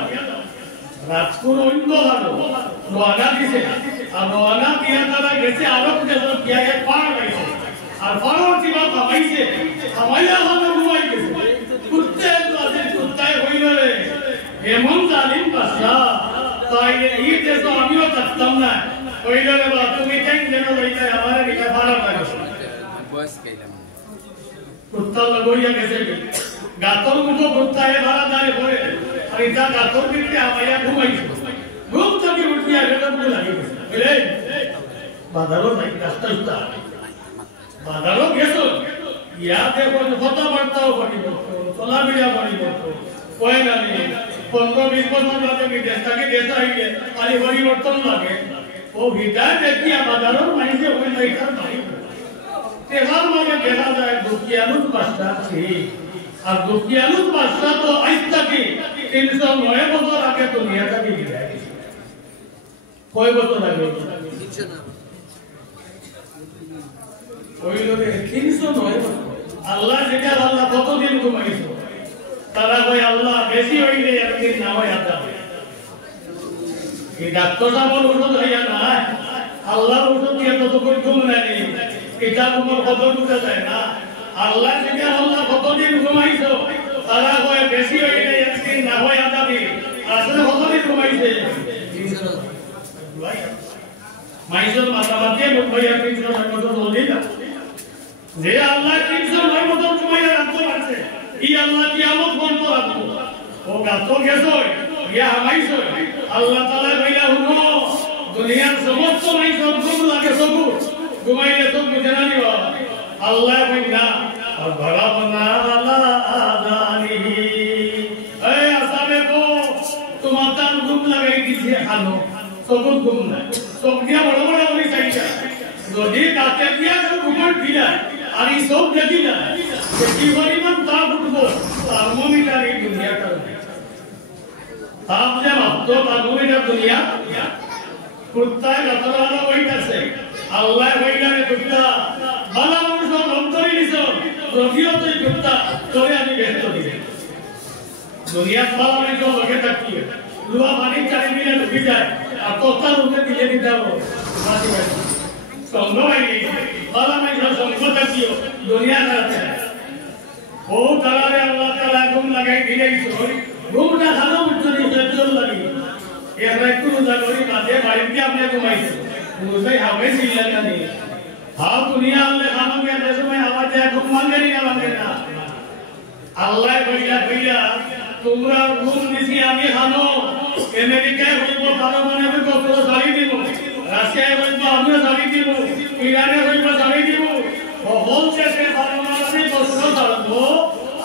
রাজপুর অন্য ভালো রোয়ানা দিছে, আর রোয়ানা দিয়া তারা গেছে আরব দেশের গিয়া পার গেছে, আর পারর কিবা খামাইছে খামাইয়া ভালো ঘুমাই গেছে। কুত্তে আছে কুত্তায় হইল রে এমন জালিম বাদশা তাই এই দেশ আমিও থাকতাম না হইল রে বা তুমি কেন যেন লইতে আমার নিকা ভাড়া পাইছো বস কইলাম কুত্তা লগইয়া গেছে গাতর মুঠো কুত্তায় ভাড়া দাঁড়ে পড়ে আর এটা গাতর দিতে আমায়া ঘুমাইছে। ঘুম থেকে উঠিয়া গেলাম লাগে বলে বাজারও নাই রাস্তা বাজারও গেছো ইয়া দেখো কথাবার্তাও পারিব চলাফেরা পারিব কয় না 15-20 বছর বাদে বিদেশটাকে দেশ আইলে খালি পরিবর্তন লাগে ও ভিতরে দেখিয়া বাজারের মানুষে ওই লাইটার নাই তেহার মানে দেখা যায় দুঃখিয়ালুর বাদশা ঠিক, আর দুঃখিয়ালুর বাদশা তো আজ থেকে 309 বছর আগে দুনিয়াটাকে বিদায় দিয়েছে। কয় বছর আগে? আল্লাহ যেটা আল্লাহ কতদিন ঘুমাইছো তারা কই আল্লাহ বেশি হইলে একদিন না হয় যাবে। এই ডাক্তারটা বল ওষুধ হইয়া না আল্লাহর ওষুধ দিয়ে ততক্ষণ ঘুম নেই, এটা তোমার কত ঢুকে যায় না। আল্লাহ যেটা আল্লাহ কতদিন ঘুমাইছো তারা হয় বেশি হইলে একদিন না হয় আধা দিন আসলে কতদিন ঘুমাইছে মাইসর মাতামাতিয়ে ঘুমাইয়া 309 বছর বলি না যে আল্লাহ 309 বছর ঘুমাইয়া রাখতে পারছে এই আল্লাহ কিয়ামত বন্ধ রাখবো ও গাত গেছো ইয়া হামাইছো আল্লাহ তাআলা কইলা হুনো দুনিয়ার সমস্ত মাইসর ঘুম লাগে সবু ঘুমাইলে তো বুঝে না নিও আল্লাহ কইলা আর ভরাবনা আলা আদানিহি এই আসামে কো তোমার তার ঘুম লাগাই দিছে হানো সবু ঘুম না সব দিয়া বড় বড় বলি চাইছা যদি কাছে দিয়া ঘুমর দিলা আর এই সব দেখি না কি পরিমাণ তাপ উঠবো থার্মোমিটার এই দুনিয়াটা তাপ যে মাত্র থার্মোমিটার দুনিয়া কুত্তায় রাতরালা হইতাছে আল্লাহ হইলারে কুত্তা বালা মানুষ অন্তরে নিছ রফিও তুই কুত্তা তোরে আমি বেহেশত দিই দুনিয়া বালা মানুষ লগে থাকি লুয়া পানি চাই মিলে ঢুকে যায় আর তোতা রুমে দিলে দিতে হবে মাটি ভাই সঙ্গ ভাই বালা মানুষ সঙ্গ থাকিও দুনিয়া কাছে ও তারারে আল্লাহ তাআলা ঘুম লাগাই দিয়েছে ঘুমটা ভালো উঠতে পেট্রোল লাগি এর একটু রোজা করি মাঝে বাড়িতে আপনি ঘুমাইছে রোজাই হবে সিল্লা নেই হাও দুনিয়া আল্লাহ আমাকে দেশে में आवाज है घुम मांगे ना আল্লাহ কইয়া তোমরা ঘুম দিছি আমি খানো আমেরিকায় হইব ভালো মানে আমি কত সারি দিব রাশিয়ায় হইব আমিও সারি দিব ইরানে হইব সারি দিব হল দেশে ভালো মানে বস্ত্র ছাড়বো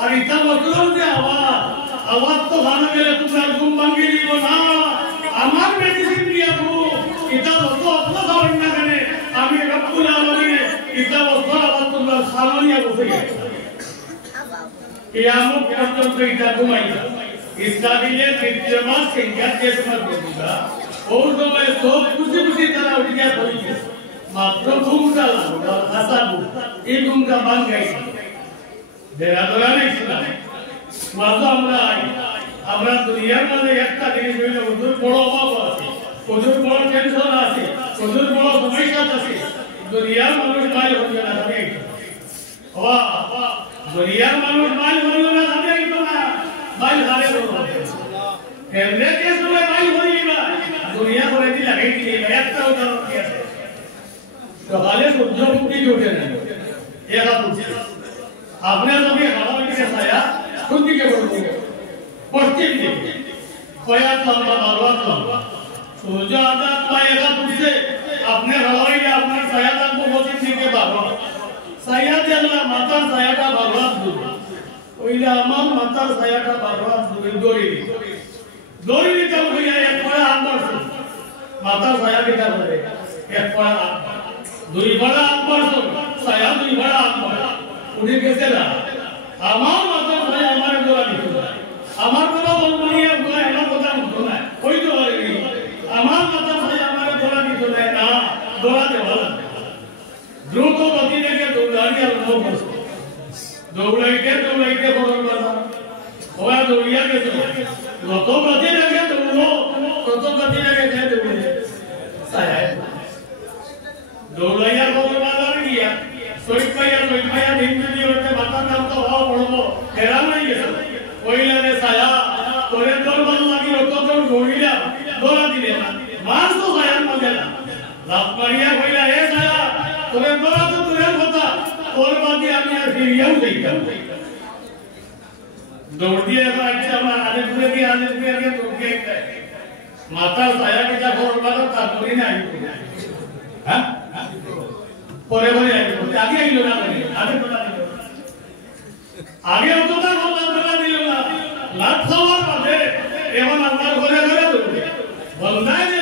আর ইটা বস্ত্র যে আওয়াজ তো ভালো গেলে তোমরা ঘুম ভাঙি দিব না আমার মেডিসিন দিয়া গো এটা যত আপনার ধরেন না কেন আমি রব্বুল আলামিন এটা বস্ত্র আবার তোমরা সামানিয়া বসে কিয়ামত পর্যন্ত এটা ঘুমাইবা ইসলামিয়ে তৃতীয় মাস সিংহার যে সময় বলুগা ওই সময় সব খুশি খুশি তারা উঠে গিয়ে পড়িছে মাত্র ঘুমটা লাগা হাসাবু এই ঘুমটা ভাঙ গেছে দেরাদরা নাই ইসলাম মাত্র আমরা দুনিয়ার মধ্যে একটা জিনিস হইলে ওদের বড় অভাব আছে ওদের বড় টেনশন আছে ওদের বড় সমস্যা আছে দুনিয়ার মানুষ মাইল হয়ে না জানে দুনিয়ার মানুষ মাইল হইল না জানে না মাইল হারে এমনি যে সময় মাইল হইবা দুনিয়া করে দি লাগাই দিলে একটা উদাহরণ কি আছে সকালে সূর্যমুখী ওঠে না এরা বুঝছে আপনি যদি হাওয়া দিকে ছায়া কোন দিকে পড়বে পশ্চিম দিকে কয়াত লম্বা বারোয়াত লম্বা সূর্য আদা পায়েরা বুঝছে আপনি হাওয়া দিলে আপনার ছায়া থাকবে পশ্চিম দিকে বারোয়াত ছায়া দিলে মাথার ছায়াটা বারোয়াত দূরে ওইলে আমার মাথার ছায়াটা বারোয়াত দূরে দড়ি দিতে উঠে এক পড়া আট পারছে মাথার ছায়া দিতে পারে এক পড়া আট দুই পড়া আট পারছে ছায়া দুই পড়া আট পড়া উঠে গেছে না আমার মাথার ছায়া আমার গোলা দিতে আমার গোলা বলমানিয়া গোলা এমন কথা উঠতো না ওই তো আমার মাথার ছায়া আমার গোলা দিতে না গোলা দেওয়া দ্রুত গতি থেকে দৌড়ানি আরম্ভ করছে দৌড়াইতে বড় কথা ওরা দৌড়িয়া গেছে যত গতি থেকে দৌড়লো তত গতি থেকে দৌড়ে ছায়া দৌড়াইয়া বড় বাজার গিয়া শহীদ ভাইয়া দিন যদি হইতে মাথা নাম তো হওয়া পড়বো হেরা নাই গেছে ওইলারে ছায়া তোরে তোর ভাল লাগি অত তোর দৌড়িলা দৌড়া দিলে না মাস তো ছায়ার মজা না লাভ মারিয়া কইলা এ ছায়া তোরে দৌড়া তো তোরের কথা তোর বাদি আমি আর ফিরিয়াও দেখতাম দৌড় দিয়ে একটা আমার আগে ঘুরে গিয়ে দৌড় দিয়ে মাথার ছায়া কেটা ঘর বাজার তারপরে না হ্যাঁ পরে পরে আগে আইলো না আগে অতটা বলা দিল না লাভ খাওয়ার পথে এখন আপনার ঘরে ঘরে দৌড়ে বন্ধায় যে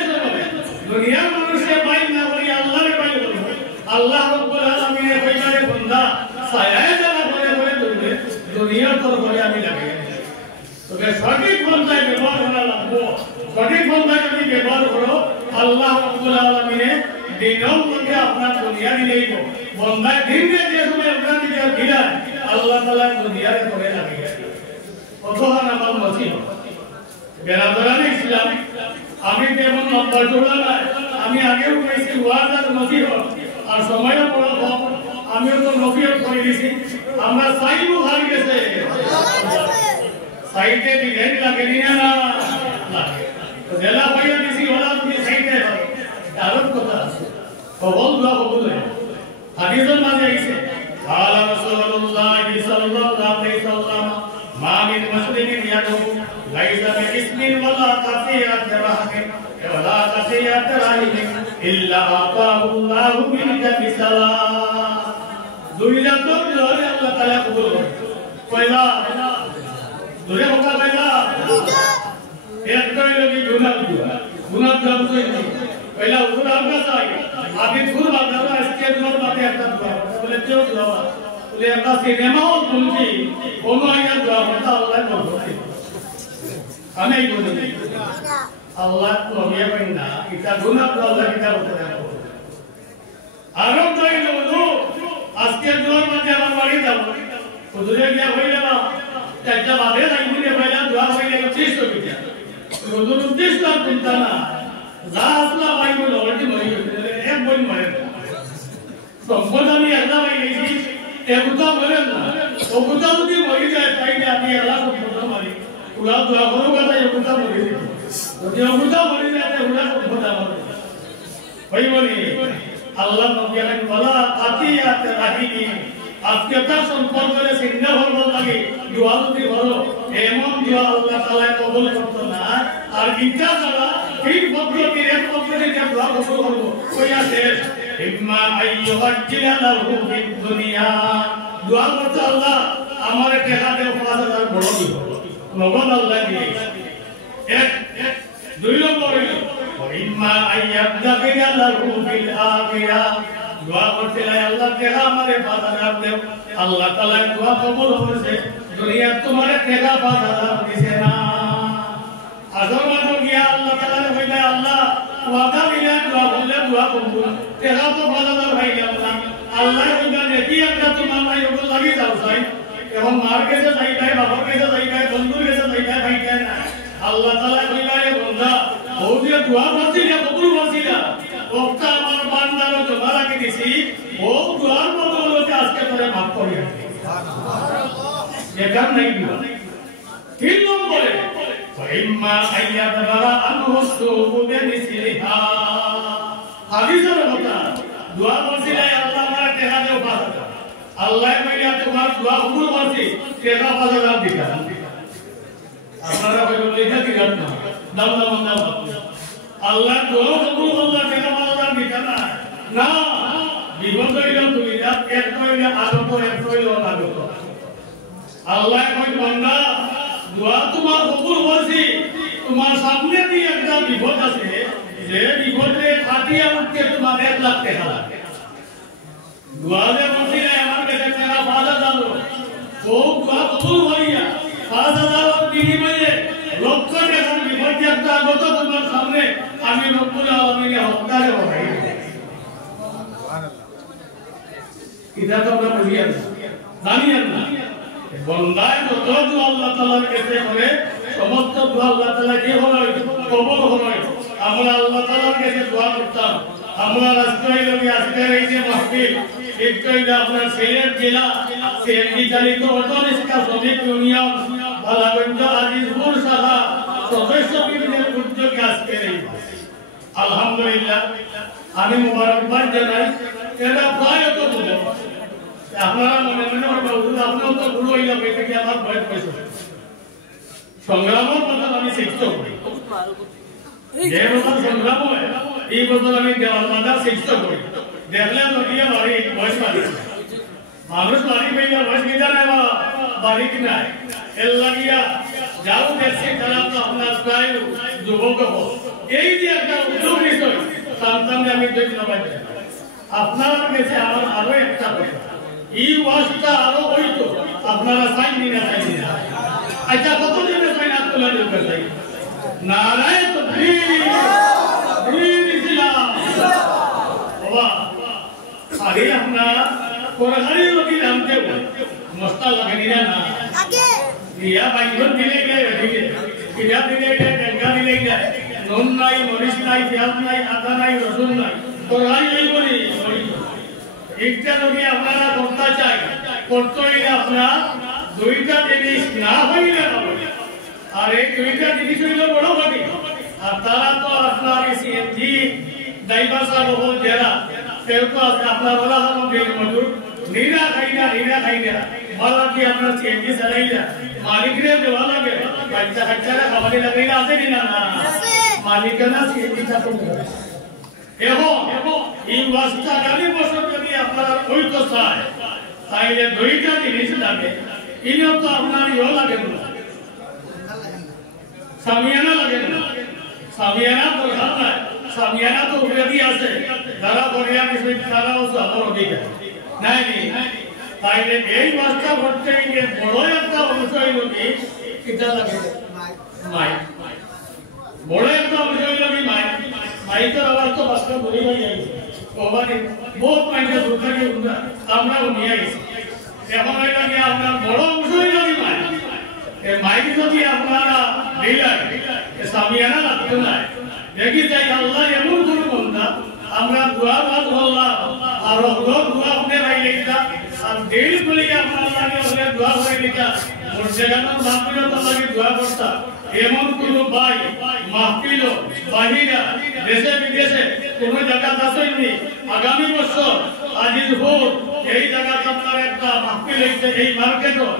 দুনিয়ার মানুষে পাই না বলি আল্লাহরে পাই বলবো আল্লাহ রব্বুল আলামিনের কইবারে বন্ধা ছায়ায় যারা ঘরে ঘরে দৌড়ে দুনিয়ার তোর ঘরে আমি লাগাই তবে সঠিক পন্থায় ব্যবহার করা লাগবো সঠিক পন্থায় যদি ব্যবহার করো আল্লাহ রব্বুল আলামিনের দিনও মধ্যে আপনার দুনিয়া দিলেই বন্ধায় দিন যে সময় আপনার দিকে দিলেন আল্লাহ তাআলা দুনিয়ার করে লাগিয়ে অথবা নামাজ নসিব বেরাদরান ইসলাম আমি তেমন নম্বর জোড়া নাই আমি আগেও কইছি ওয়াজ আর নসিব আর সময়ও বড় কম আমিও তো নফিয়ত করে দিছি আমরা সাইবো ভাই গেছে সাইতে ডিজাইন লাগে নিয়া না লাগে তো জেলা ভাইয়া দিছি ওলা তুমি সাইতে দারুণ কথা কবুল দোয়া কবুল হাদিসের মাঝে আইছে قال رسول الله صلى الله عليه وسلم ما من مسلم يدعو ليس باسم ولا قصيرة رحم ولا قصيرة رحم إلا أعطاه الله من جنب سلام দুনিয়া তো জোরে আল্লাহ তাআলা কবুল করে পয়লা জোরে হোকা পয়লা একটা লোকি গুনাহ জব কই পয়লা উঠা আমরা চাই আগে ফুল বাঁধা আজকে দুবার বাতে একটা দোয়া বলে কেউ দোয়া বলে একটা সিনেমা হল শুনছি কোন আইয়া দোয়া করতে আল্লাহ বলছে আমি বলি আল্লাহ লগে বাইনা এটা গুনাহ আল্লাহ কিতা বলতে আরব তাই বলো আজকে দোয়ার মধ্যে আমার বাড়ি যাব হুজুরে গিয়া হইলা না চাচা বাদে লাইনে বাইনা দোয়া হইলে 30 টাকা হুজুর 30 টাকা চিন্তা না রাসলা ভাই বলে অলরেডি মরে গেছে এক বই মরে সম্পদ আমি আল্লাহ ভাই গেছি একটা বলেন না ওটা যদি মরে যায় তাই আমি আল্লাহ সম্পদ মারি উলা দোয়া করো কথা একটা মরে যায় যদি ওটা মরে যায় তাহলে উলা সম্পদ আমার ভাই বলি আল্লাহ নবী বলা আতিয়াত রাহিমি আজকে তার সম্পদ করে সিন্ধা ভরব লাগে দোয়া যদি বলো এমন দোয়া আল্লাহ তাআলা কবুল করতো না আর গীতা দ্বারা এই পদ্ধতির এক পদ্ধতিতে যে দোয়া কবুল করব ওই আছে ইম্মা আইয়ুহাজ্জিলা লাহু ফিদ দুনিয়া দোয়া করতে আল্লাহ আমার টাকা দেও 5000 বড় দিব নগদ আল্লাহ দিয়ে এক দুই নম্বর ইম্মা আইয়াবদাগিলা লাহু ফিল আখিরা দোয়া করতে আল্লাহ টাকা আমারে 5000 দেও আল্লাহ তাআলা দোয়া কবুল করেছে দুনিয়া তোমারে টাকা 5000 দিছে না আজর মানো গিয়া আল্লাহ তাআলা কইলে আল্লাহ ওয়াদা দিলে দোয়া করলে দোয়া কবুল টাকা তো 5000 হই গেল না আল্লাহ কইলে নেকি একটা তোমার নাই ওগুলো লাগি যাও চাই এবং মার কাছে যাই ভাই বাবার কাছে যাই ভাই বন্ধুর কাছে যাই ভাই ভাই কেন আল্লাহ তাআলা কইলে এ বান্দা ও যে দোয়া করছিস না কবুল করছিস না ওটা আমার বান্দার দোয়া লাগি দিছি ও দোয়ার বদলে আজকে তোরে মাফ করে সুবহানাল্লাহ একাম নাই দিবা তিন নম্বরে ফাইম্মা আইয়াদবারা আনহু সুবু বিমিসলিহা হাদিসের কথা দোয়া করছিস আল্লাহ আমার টাকা দেও 5000 আল্লাহ কইয়া তোমার দোয়া কবুল করছি টাকা 5000 দিবা আপনারা কইবেন লেখা কি গান না দাও দাও দাও আল্লাহ দোয়া কবুল করলে টাকা 5000 দিবা না না জীবন কইলা তুমি যা এক কইলা আগত এক কইলা আগত আল্লাহ কই বান্দা দোয়া তোমার কবুল করছি তোমার সামনে দিয়ে একটা বিপদ আছে যে বিপদে কাটিয়ে উঠতে তোমার 1 লাখ টাকা লাগে দোয়া যে করছি আমার কাছে টাকা 5000 ও দোয়া কবুল হইয়া 5000 বিনিময়ে লক্ষ টাকার বিপদ একটা আগত তোমার সামনে আমি রব্বুল আলামিনের হকদারে হই এটা তো আমরা বুঝি না জানি না বন্দায় যত দোয়া আল্লাহ তাআলার কাছে করে সমস্ত দোয়া আল্লাহ তাআলা কি হয় কবুল হয় আমরা আল্লাহ তাআলার কাছে দোয়া করতাম আমরা রাস্তায় লোকে আজকে এই যে মাহফিল একটাই আপনার সিলেট জেলা সিএনজি চালিত অটো রিক্সা শ্রমিক ইউনিয়ন বালাগঞ্জ আজিজপুর শাখা সদস্য বিভাগের উদ্যোগে আজকে এই আলহামদুলিল্লাহ আমি মুবারকবাদ জানাই এটা প্রায় তো বলে আপনারা মনে মনে আপনার তো গুরু হইলা পেতে কি আমার ভয় পয়সা সংগ্রামের কথা আমি শিখতে করি যে বছর সংগ্রাম হয় এই বছর আমি দেওয়াল বাঁধা শিখতে করি দেখলে নদীয়া বাড়ি বয়স বাড়ি মানুষ বাড়ি পেয়ে বয়স কিনা নাই বাড়ি কিনায় এর লাগিয়া যাও দেখছে তারা তো আপনার প্রায় যুবক এই যে একটা উদ্যোগ বিষয় তার সঙ্গে আমি ধন্যবাদ আপনার কাছে আমার আরো একটা কথা এই ওয়াজটা আরো হইতো আপনারা চাইনি না চাইনি না আচ্ছা কতদিনের চাই না তোলা দরকার চাই নারায় তাকবীর ইসলাম বাবা আগে আপনারা কোরআনি লোকি নামতে মস্তা লাগেনি না আগে ইয়া বাইজন দিলে গেলে ঠিক আছে কিয়া দিলে গেলে গঙ্গা দিলে গেলে নুন নাই মরিচ নাই পেঁয়াজ নাই আদা নাই রসুন নাই কোরআনি এই বলি একটা যদি আপনারা করতে চাই করতে হইলে আপনার দুইটা জিনিস না হইলে হবে আর এই দুইটা জিনিস হইল বড় কথা আর তারা তো আপনার সিএনজি ড্রাইভার সাহেব যারা কেউ তো আপনার ওলা হলো বের মজুর নীরা খাইনা মালা কি আপনার সিএনজি চালাইলা মালিকরে দেওয়া লাগে বাচ্চা কাচ্চারা খাবারে লাগাইলা আছে কিনা না মালিকানা সিএনজি চালাতে এবং এই ওয়াজটা গালি বছর যদি আপনারা হইতো চায় তাইলে দুইটা জিনিস লাগে ইনিও তো আপনার ইও লাগে না সামিয়ানা লাগে না সামিয়ানা দরকার নাই সামিয়ানা তো উপরে আছে যারা বড়িয়া কিছু তারাও সাধারণ অধিকার নাই তাইলে এই ওয়াজটা করতে গিয়ে বড় একটা বিষয় লোকে কিটা লাগে মাই বড় একটা বিষয় লোকে মাইকের আওয়াজ তো বাসটা বলি হয়ে যাই ওভারে বহুত মাইকের দুর্গাকে আমরাও নিয়ে আইছি এখন এটা কি আপনার বড় বিষয় লোকে মাইক যদি আপনারা দিলেন সামিয়ানা লাগতো না দেখি যাই আল্লাহ এমন কোনো বন্ধা আমরা দোয়া বাদ বললাম আর দোয়া আপনি রাইলেইতা আর দেরি বলি আপনারা লাগে ওরে দোয়া করে নিতা মুর্শিদাবাদ মাহফিল তো লাগে দোয়া করতা এমন কোন ভাই মাহফিল বাহিরা দেশে বিদেশে কোন জায়গা আসেনি আগামী বছর আজিজ হোক এই জায়গাতে আপনার একটা মাহফিল হইছে এই মার্কেটও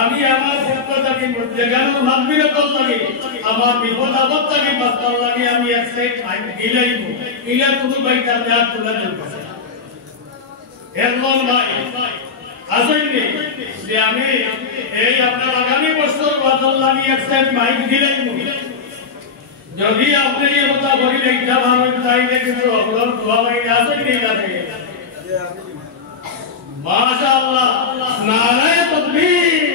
আমি আমার সত্যতাকে মুর্শিদাবাদ মাহফিল করতে আমার বিপদ আপদ থেকে বাঁচার লাগে আমি এক সাইড দিলাইব ইলা কোনো ভাই তার হাত তুলে দেব এরকম ভাই আসেননি যে আমি এই আপনার আগামী বছর বাদল লাগি এক সাইড মাইক দিলাইব যদি আপনি এই কথা বলি ইচ্ছা ভালো তাইলে কিন্তু আপনার দোয়া মাইক আসেননি কাছে মাশাআল্লাহ নারায়ে তাকবীর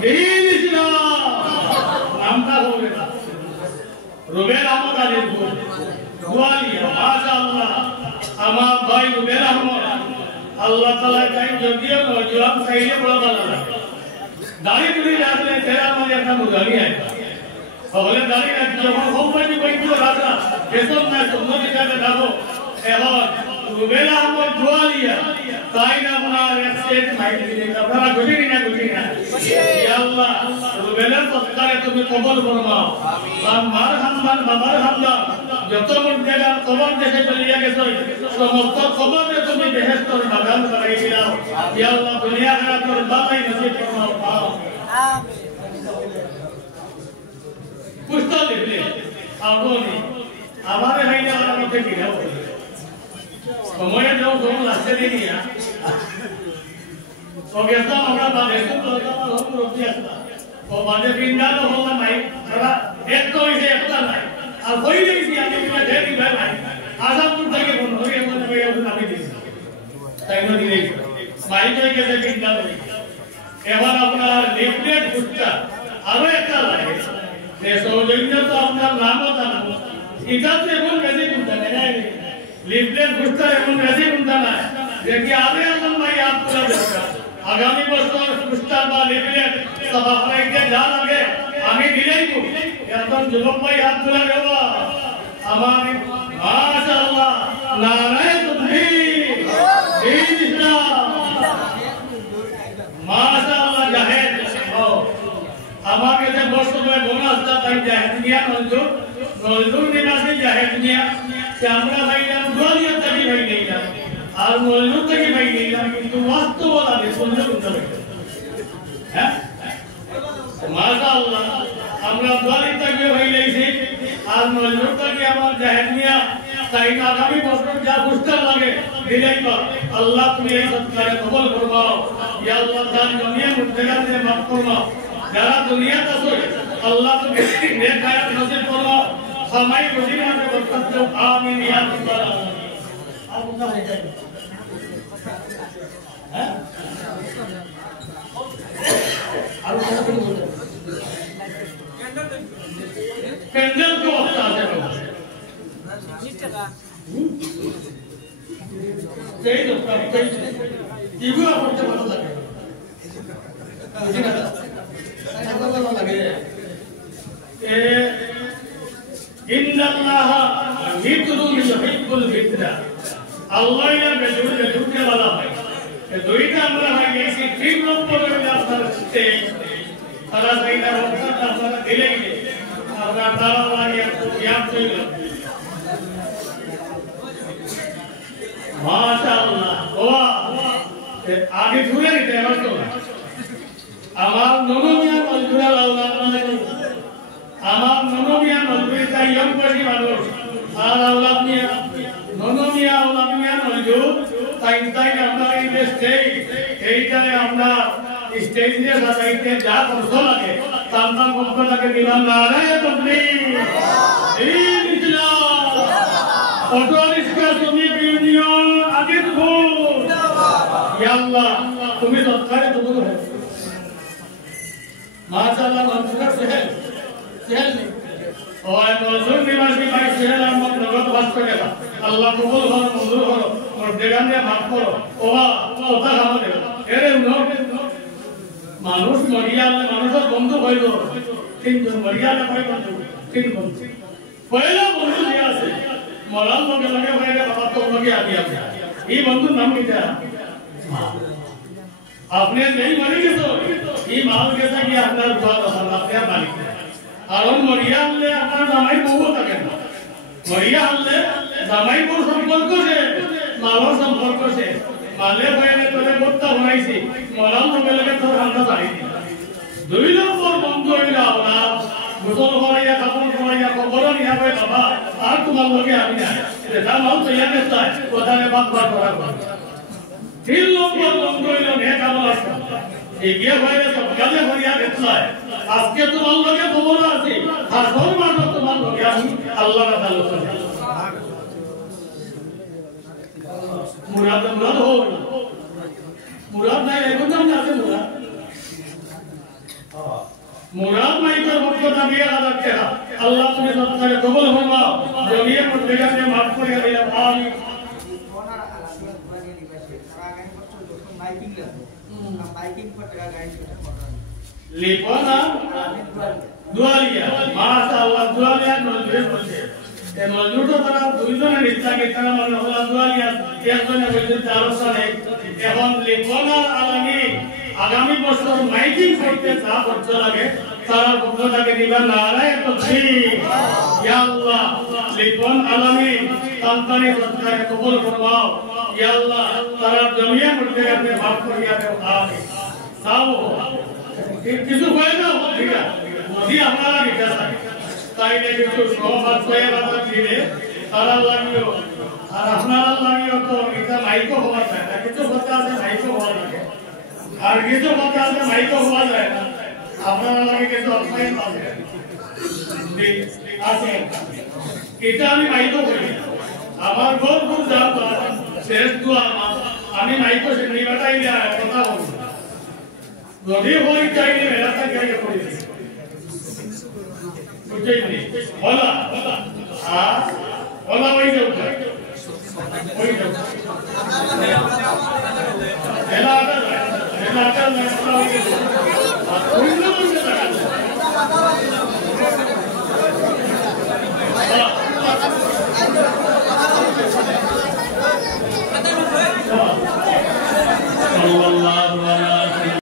দ্বীন ইসলাম নামটা বলে রুবেল আহমদ আলী গোয়ালিয়া মাশাআল্লাহ আমার ভাই রুবেল আহমদ আল্লাহ তাআলা কাই যদিও নজওয়ান সাইলে বড় ভালো লাগে দাড়ি টুড়ি রাখলে তেরা মানে একটা মুজালি হয় তাহলে দাড়ি রাখলে যখন কোম্পানি কইতো রাখা বেতন না সুন্দর হিসাবে দাও এখন রুবেল আহমদ গোয়ালিয়া তাই না আপনার এক্সেট মাইক দিলে আপনারা খুশি না ইয়া আল্লাহ রুবেলের সৎকারে তুমি কবুল ফরমাও আমিন মার হামদান বাবার হামদান যত মুর্দেগার কবর দেশে চলিয়া গেছে সমস্ত কবরে তুমি বেহেশতের বাগান বানাই দিলাও ইয়া আল্লাহ দুনিয়া আখিরাতের বালাই নসিব ফরমাও আমিন পুষ্টা দিলে আপনি আমারে হাইনা আমাকে দিলাও সময়ে যাও যখন লাগছে দিয়া তো গেছো আমরা বাদে তো রোটি আসবা ও বাদে বিন্দাল হওয়া নাই তারা একটা হইছে একটা নাই আর হই গেছি আমি কিনা দেরি ভাই নাই আজাদপুর থেকে বন্ধ হয়ে গেল ভাই আমি নামে দিছি তাই না দিলে মাইক হয়ে গেছে বিন্দাল এবার আপনার লিফলেট ফুটটা আরো একটা লাগে যে সৌজন্য তো আপনার নামও জানো এটাতে এখন বেশি ফুটটা নাই লিফলেট ফুটটা এখন বেশি ফুটটা না দেখি আরে আমার ভাই আপনারা দেখো আগামী বছর পুস্তার বা লিফলেট সভাপতিকে যা লাগে আমি দিলাইব এখন যুবক ভাই হাত তুলে দেব আমার মাশাআল্লাহ নারায়ে তাকবীর দ্বীন ইসলাম মাশাআল্লাহ জাহেদ আমাকে যে বর্ষময় বোনাসটা তাই জাহেদ নিয়া নজরুল নিবাসী জাহেদ নিয়া সে আমরা ভাইলাম দোয়ালিয়া থেকে ভাই নিলাম আর নজরুল থেকে ভাই নিলাম কিন্তু বাস্তব লাগে সুন্দর উত্তর হ্যাঁ মাশাআল্লাহ আমরা দোয়ালি থেকে ভাই লাইছি আর নজরুল থেকে আমার জাহেদ নিয়া তাই আগামী বছর যা পুরস্কার লাগে দিলাইবা আল্লাহ তুমি এই সৎকারে কবুল ফরমাও ইয়া আল্লাহ জান দুনিয়া মুর্দেগাতে মাফ ফরমাও যারা দুনিয়াতে আছে আল্লাহ তুমি নেক হায়াত নসিব ফরমাও সময় বুঝিয়ে বরকত দাও আমিন ইয়া রাব্বাল আলামিন আবু না হয়ে যায় হ্যাঁ আর কথা কি বলতে ক্যান্ডেল को होता है সেই তো সেই ইগুলা পড়তে ভালো লাগে বুঝি না ভালো লাগে ইন্নাল্লাহা মিতরুল ইউহিব্বুল ফিতরা Allah ya betul ke wala bhai duita amra bhai esi ঠিক নম্বর হইলে আপনার স্টেজ তারা সাইনা রক্ষা আপনারা দিলে গিয়ে আপনার তারা লাগিয়ে জ্ঞান চইল মাশাআল্লাহ ওয়া আগে ঘুরে নিতে পারতো আমার ননমিয়া মজদুরা আল্লাহ মানে আমার ননমিয়া মজদুরি তাই ইয়ং পার্টি মানুষ আর আল্লাহ নিয়া ননমিয়া আল্লাহ নিয়া মজদুর তাই আমরা এই স্টেজ এইটারে আমরা স্টেজ দিয়ে সাজাইতে যা কষ্ট লাগে তার কষ্ট লাগে দিলাম না রে তুমি এই ইসলাম অটো রিক্সা শ্রমিক ইউনিয়ন আগে তো ইয়া আল্লাহ তুমি সৎকারে কবুল করো মাশাআল্লাহ মনসুর সেহেল ওই মনসুর নিবাসী ভাই সেহেল আহমদ নগদ বাস করে আল্লাহ কবুল করো মঞ্জুর করো और देगाने माफ करो ओवा ओता আমাদের এরে মানুষ মরিয়ালে মানুষের বন্ধু হইল কিন্তু মরিয়ালে হয় বন্ধু তিন বন্ধু পয়লা বন্ধু যে আছে মরাল লগে লগে হইলে বাবা তো লগে আবি আছে এই বন্ধুর নাম কিটা আপনি যেই মরি গেছো এই মাল গেছে কি আপনার বাবা আপনার মালিক আর মরিয়ালে আপনার জামাই বউ থাকে না মরিয়ালে জামাই বউ সম্পর্ক আছে মালর সম্পর্ক আছে মালে বাইরে তোরে মুত্তা হইছে মরাল লগে লগে তো রান্না যাই দুই নম্বর বন্ধু হইলা ওরা গোসল হইয়া কাপড় হইয়া খবর নিয়া কই বাবা আর তোমার লগে আমি না এটা মাল তো ইয়ানে তাই কোথায় বাদ বাদ করা তিন নম্বর বন্ধু হইলো নেক আমল আছে এগিয়ে হইলে সব কাজে হইয়া দেখলাই আজকে তোমার লগে খবর আছে আর সব মানুষ তোমার লগে আমি আল্লাহর তাআলা করি मुराद हो मुराद नहीं है कौन जाने आते मुराद नहीं तो मुझको तबिया आदत क्या अल्लाह तुम्हें सबका कबूल होगा जमीन पर बेगा ने माफ कर दिया आमीन लिपोना दुआलिया माशाअल्लाह दुआलिया नजर पड़े मजदूर तो তারা দুইজনের ইচ্ছা কি তারা মনে হলো দুয়ালিয়া একজনে বলতে আলোচনা নেই এখন লিপনার আলামী আগামী বছর মাইকিং করতে যা করতে লাগে তারা পক্ষটাকে দিবেন নারায় তাকবীর ইয়া আল্লাহ লিপন আলামী তান্তানি সৎকারে কবুল ফরমাও ইয়া আল্লাহ তারা জমিয়া করতে আপনি মাফ করিয়া দাও আমিন সাও কিছু হয় না ঠিক আছে নদী আপনারা কিটা থাকে তাই দেখে তো সমাজ হয়ে বাবা দিলে তারা লাগিও আর আপনারা লাগিও তো এটা মাইকো হওয়া যায় না কিছু কথা আছে মাইকো হওয়া লাগে আর কিছু কথা আছে মাইকো হওয়া যায় না আপনারা লাগে কিছু অফলাইন আছে আছে এটা আমি মাইকো করি আমার বহুত খুব দাম শেষ দোয়া আমি মাইকো সে নিবাটাই কথা বলছি যদি হই চাইলে মেলাটা গিয়ে করি होला हाँ होला वही जो है वही जो हेला आता है कोई ना कोई ना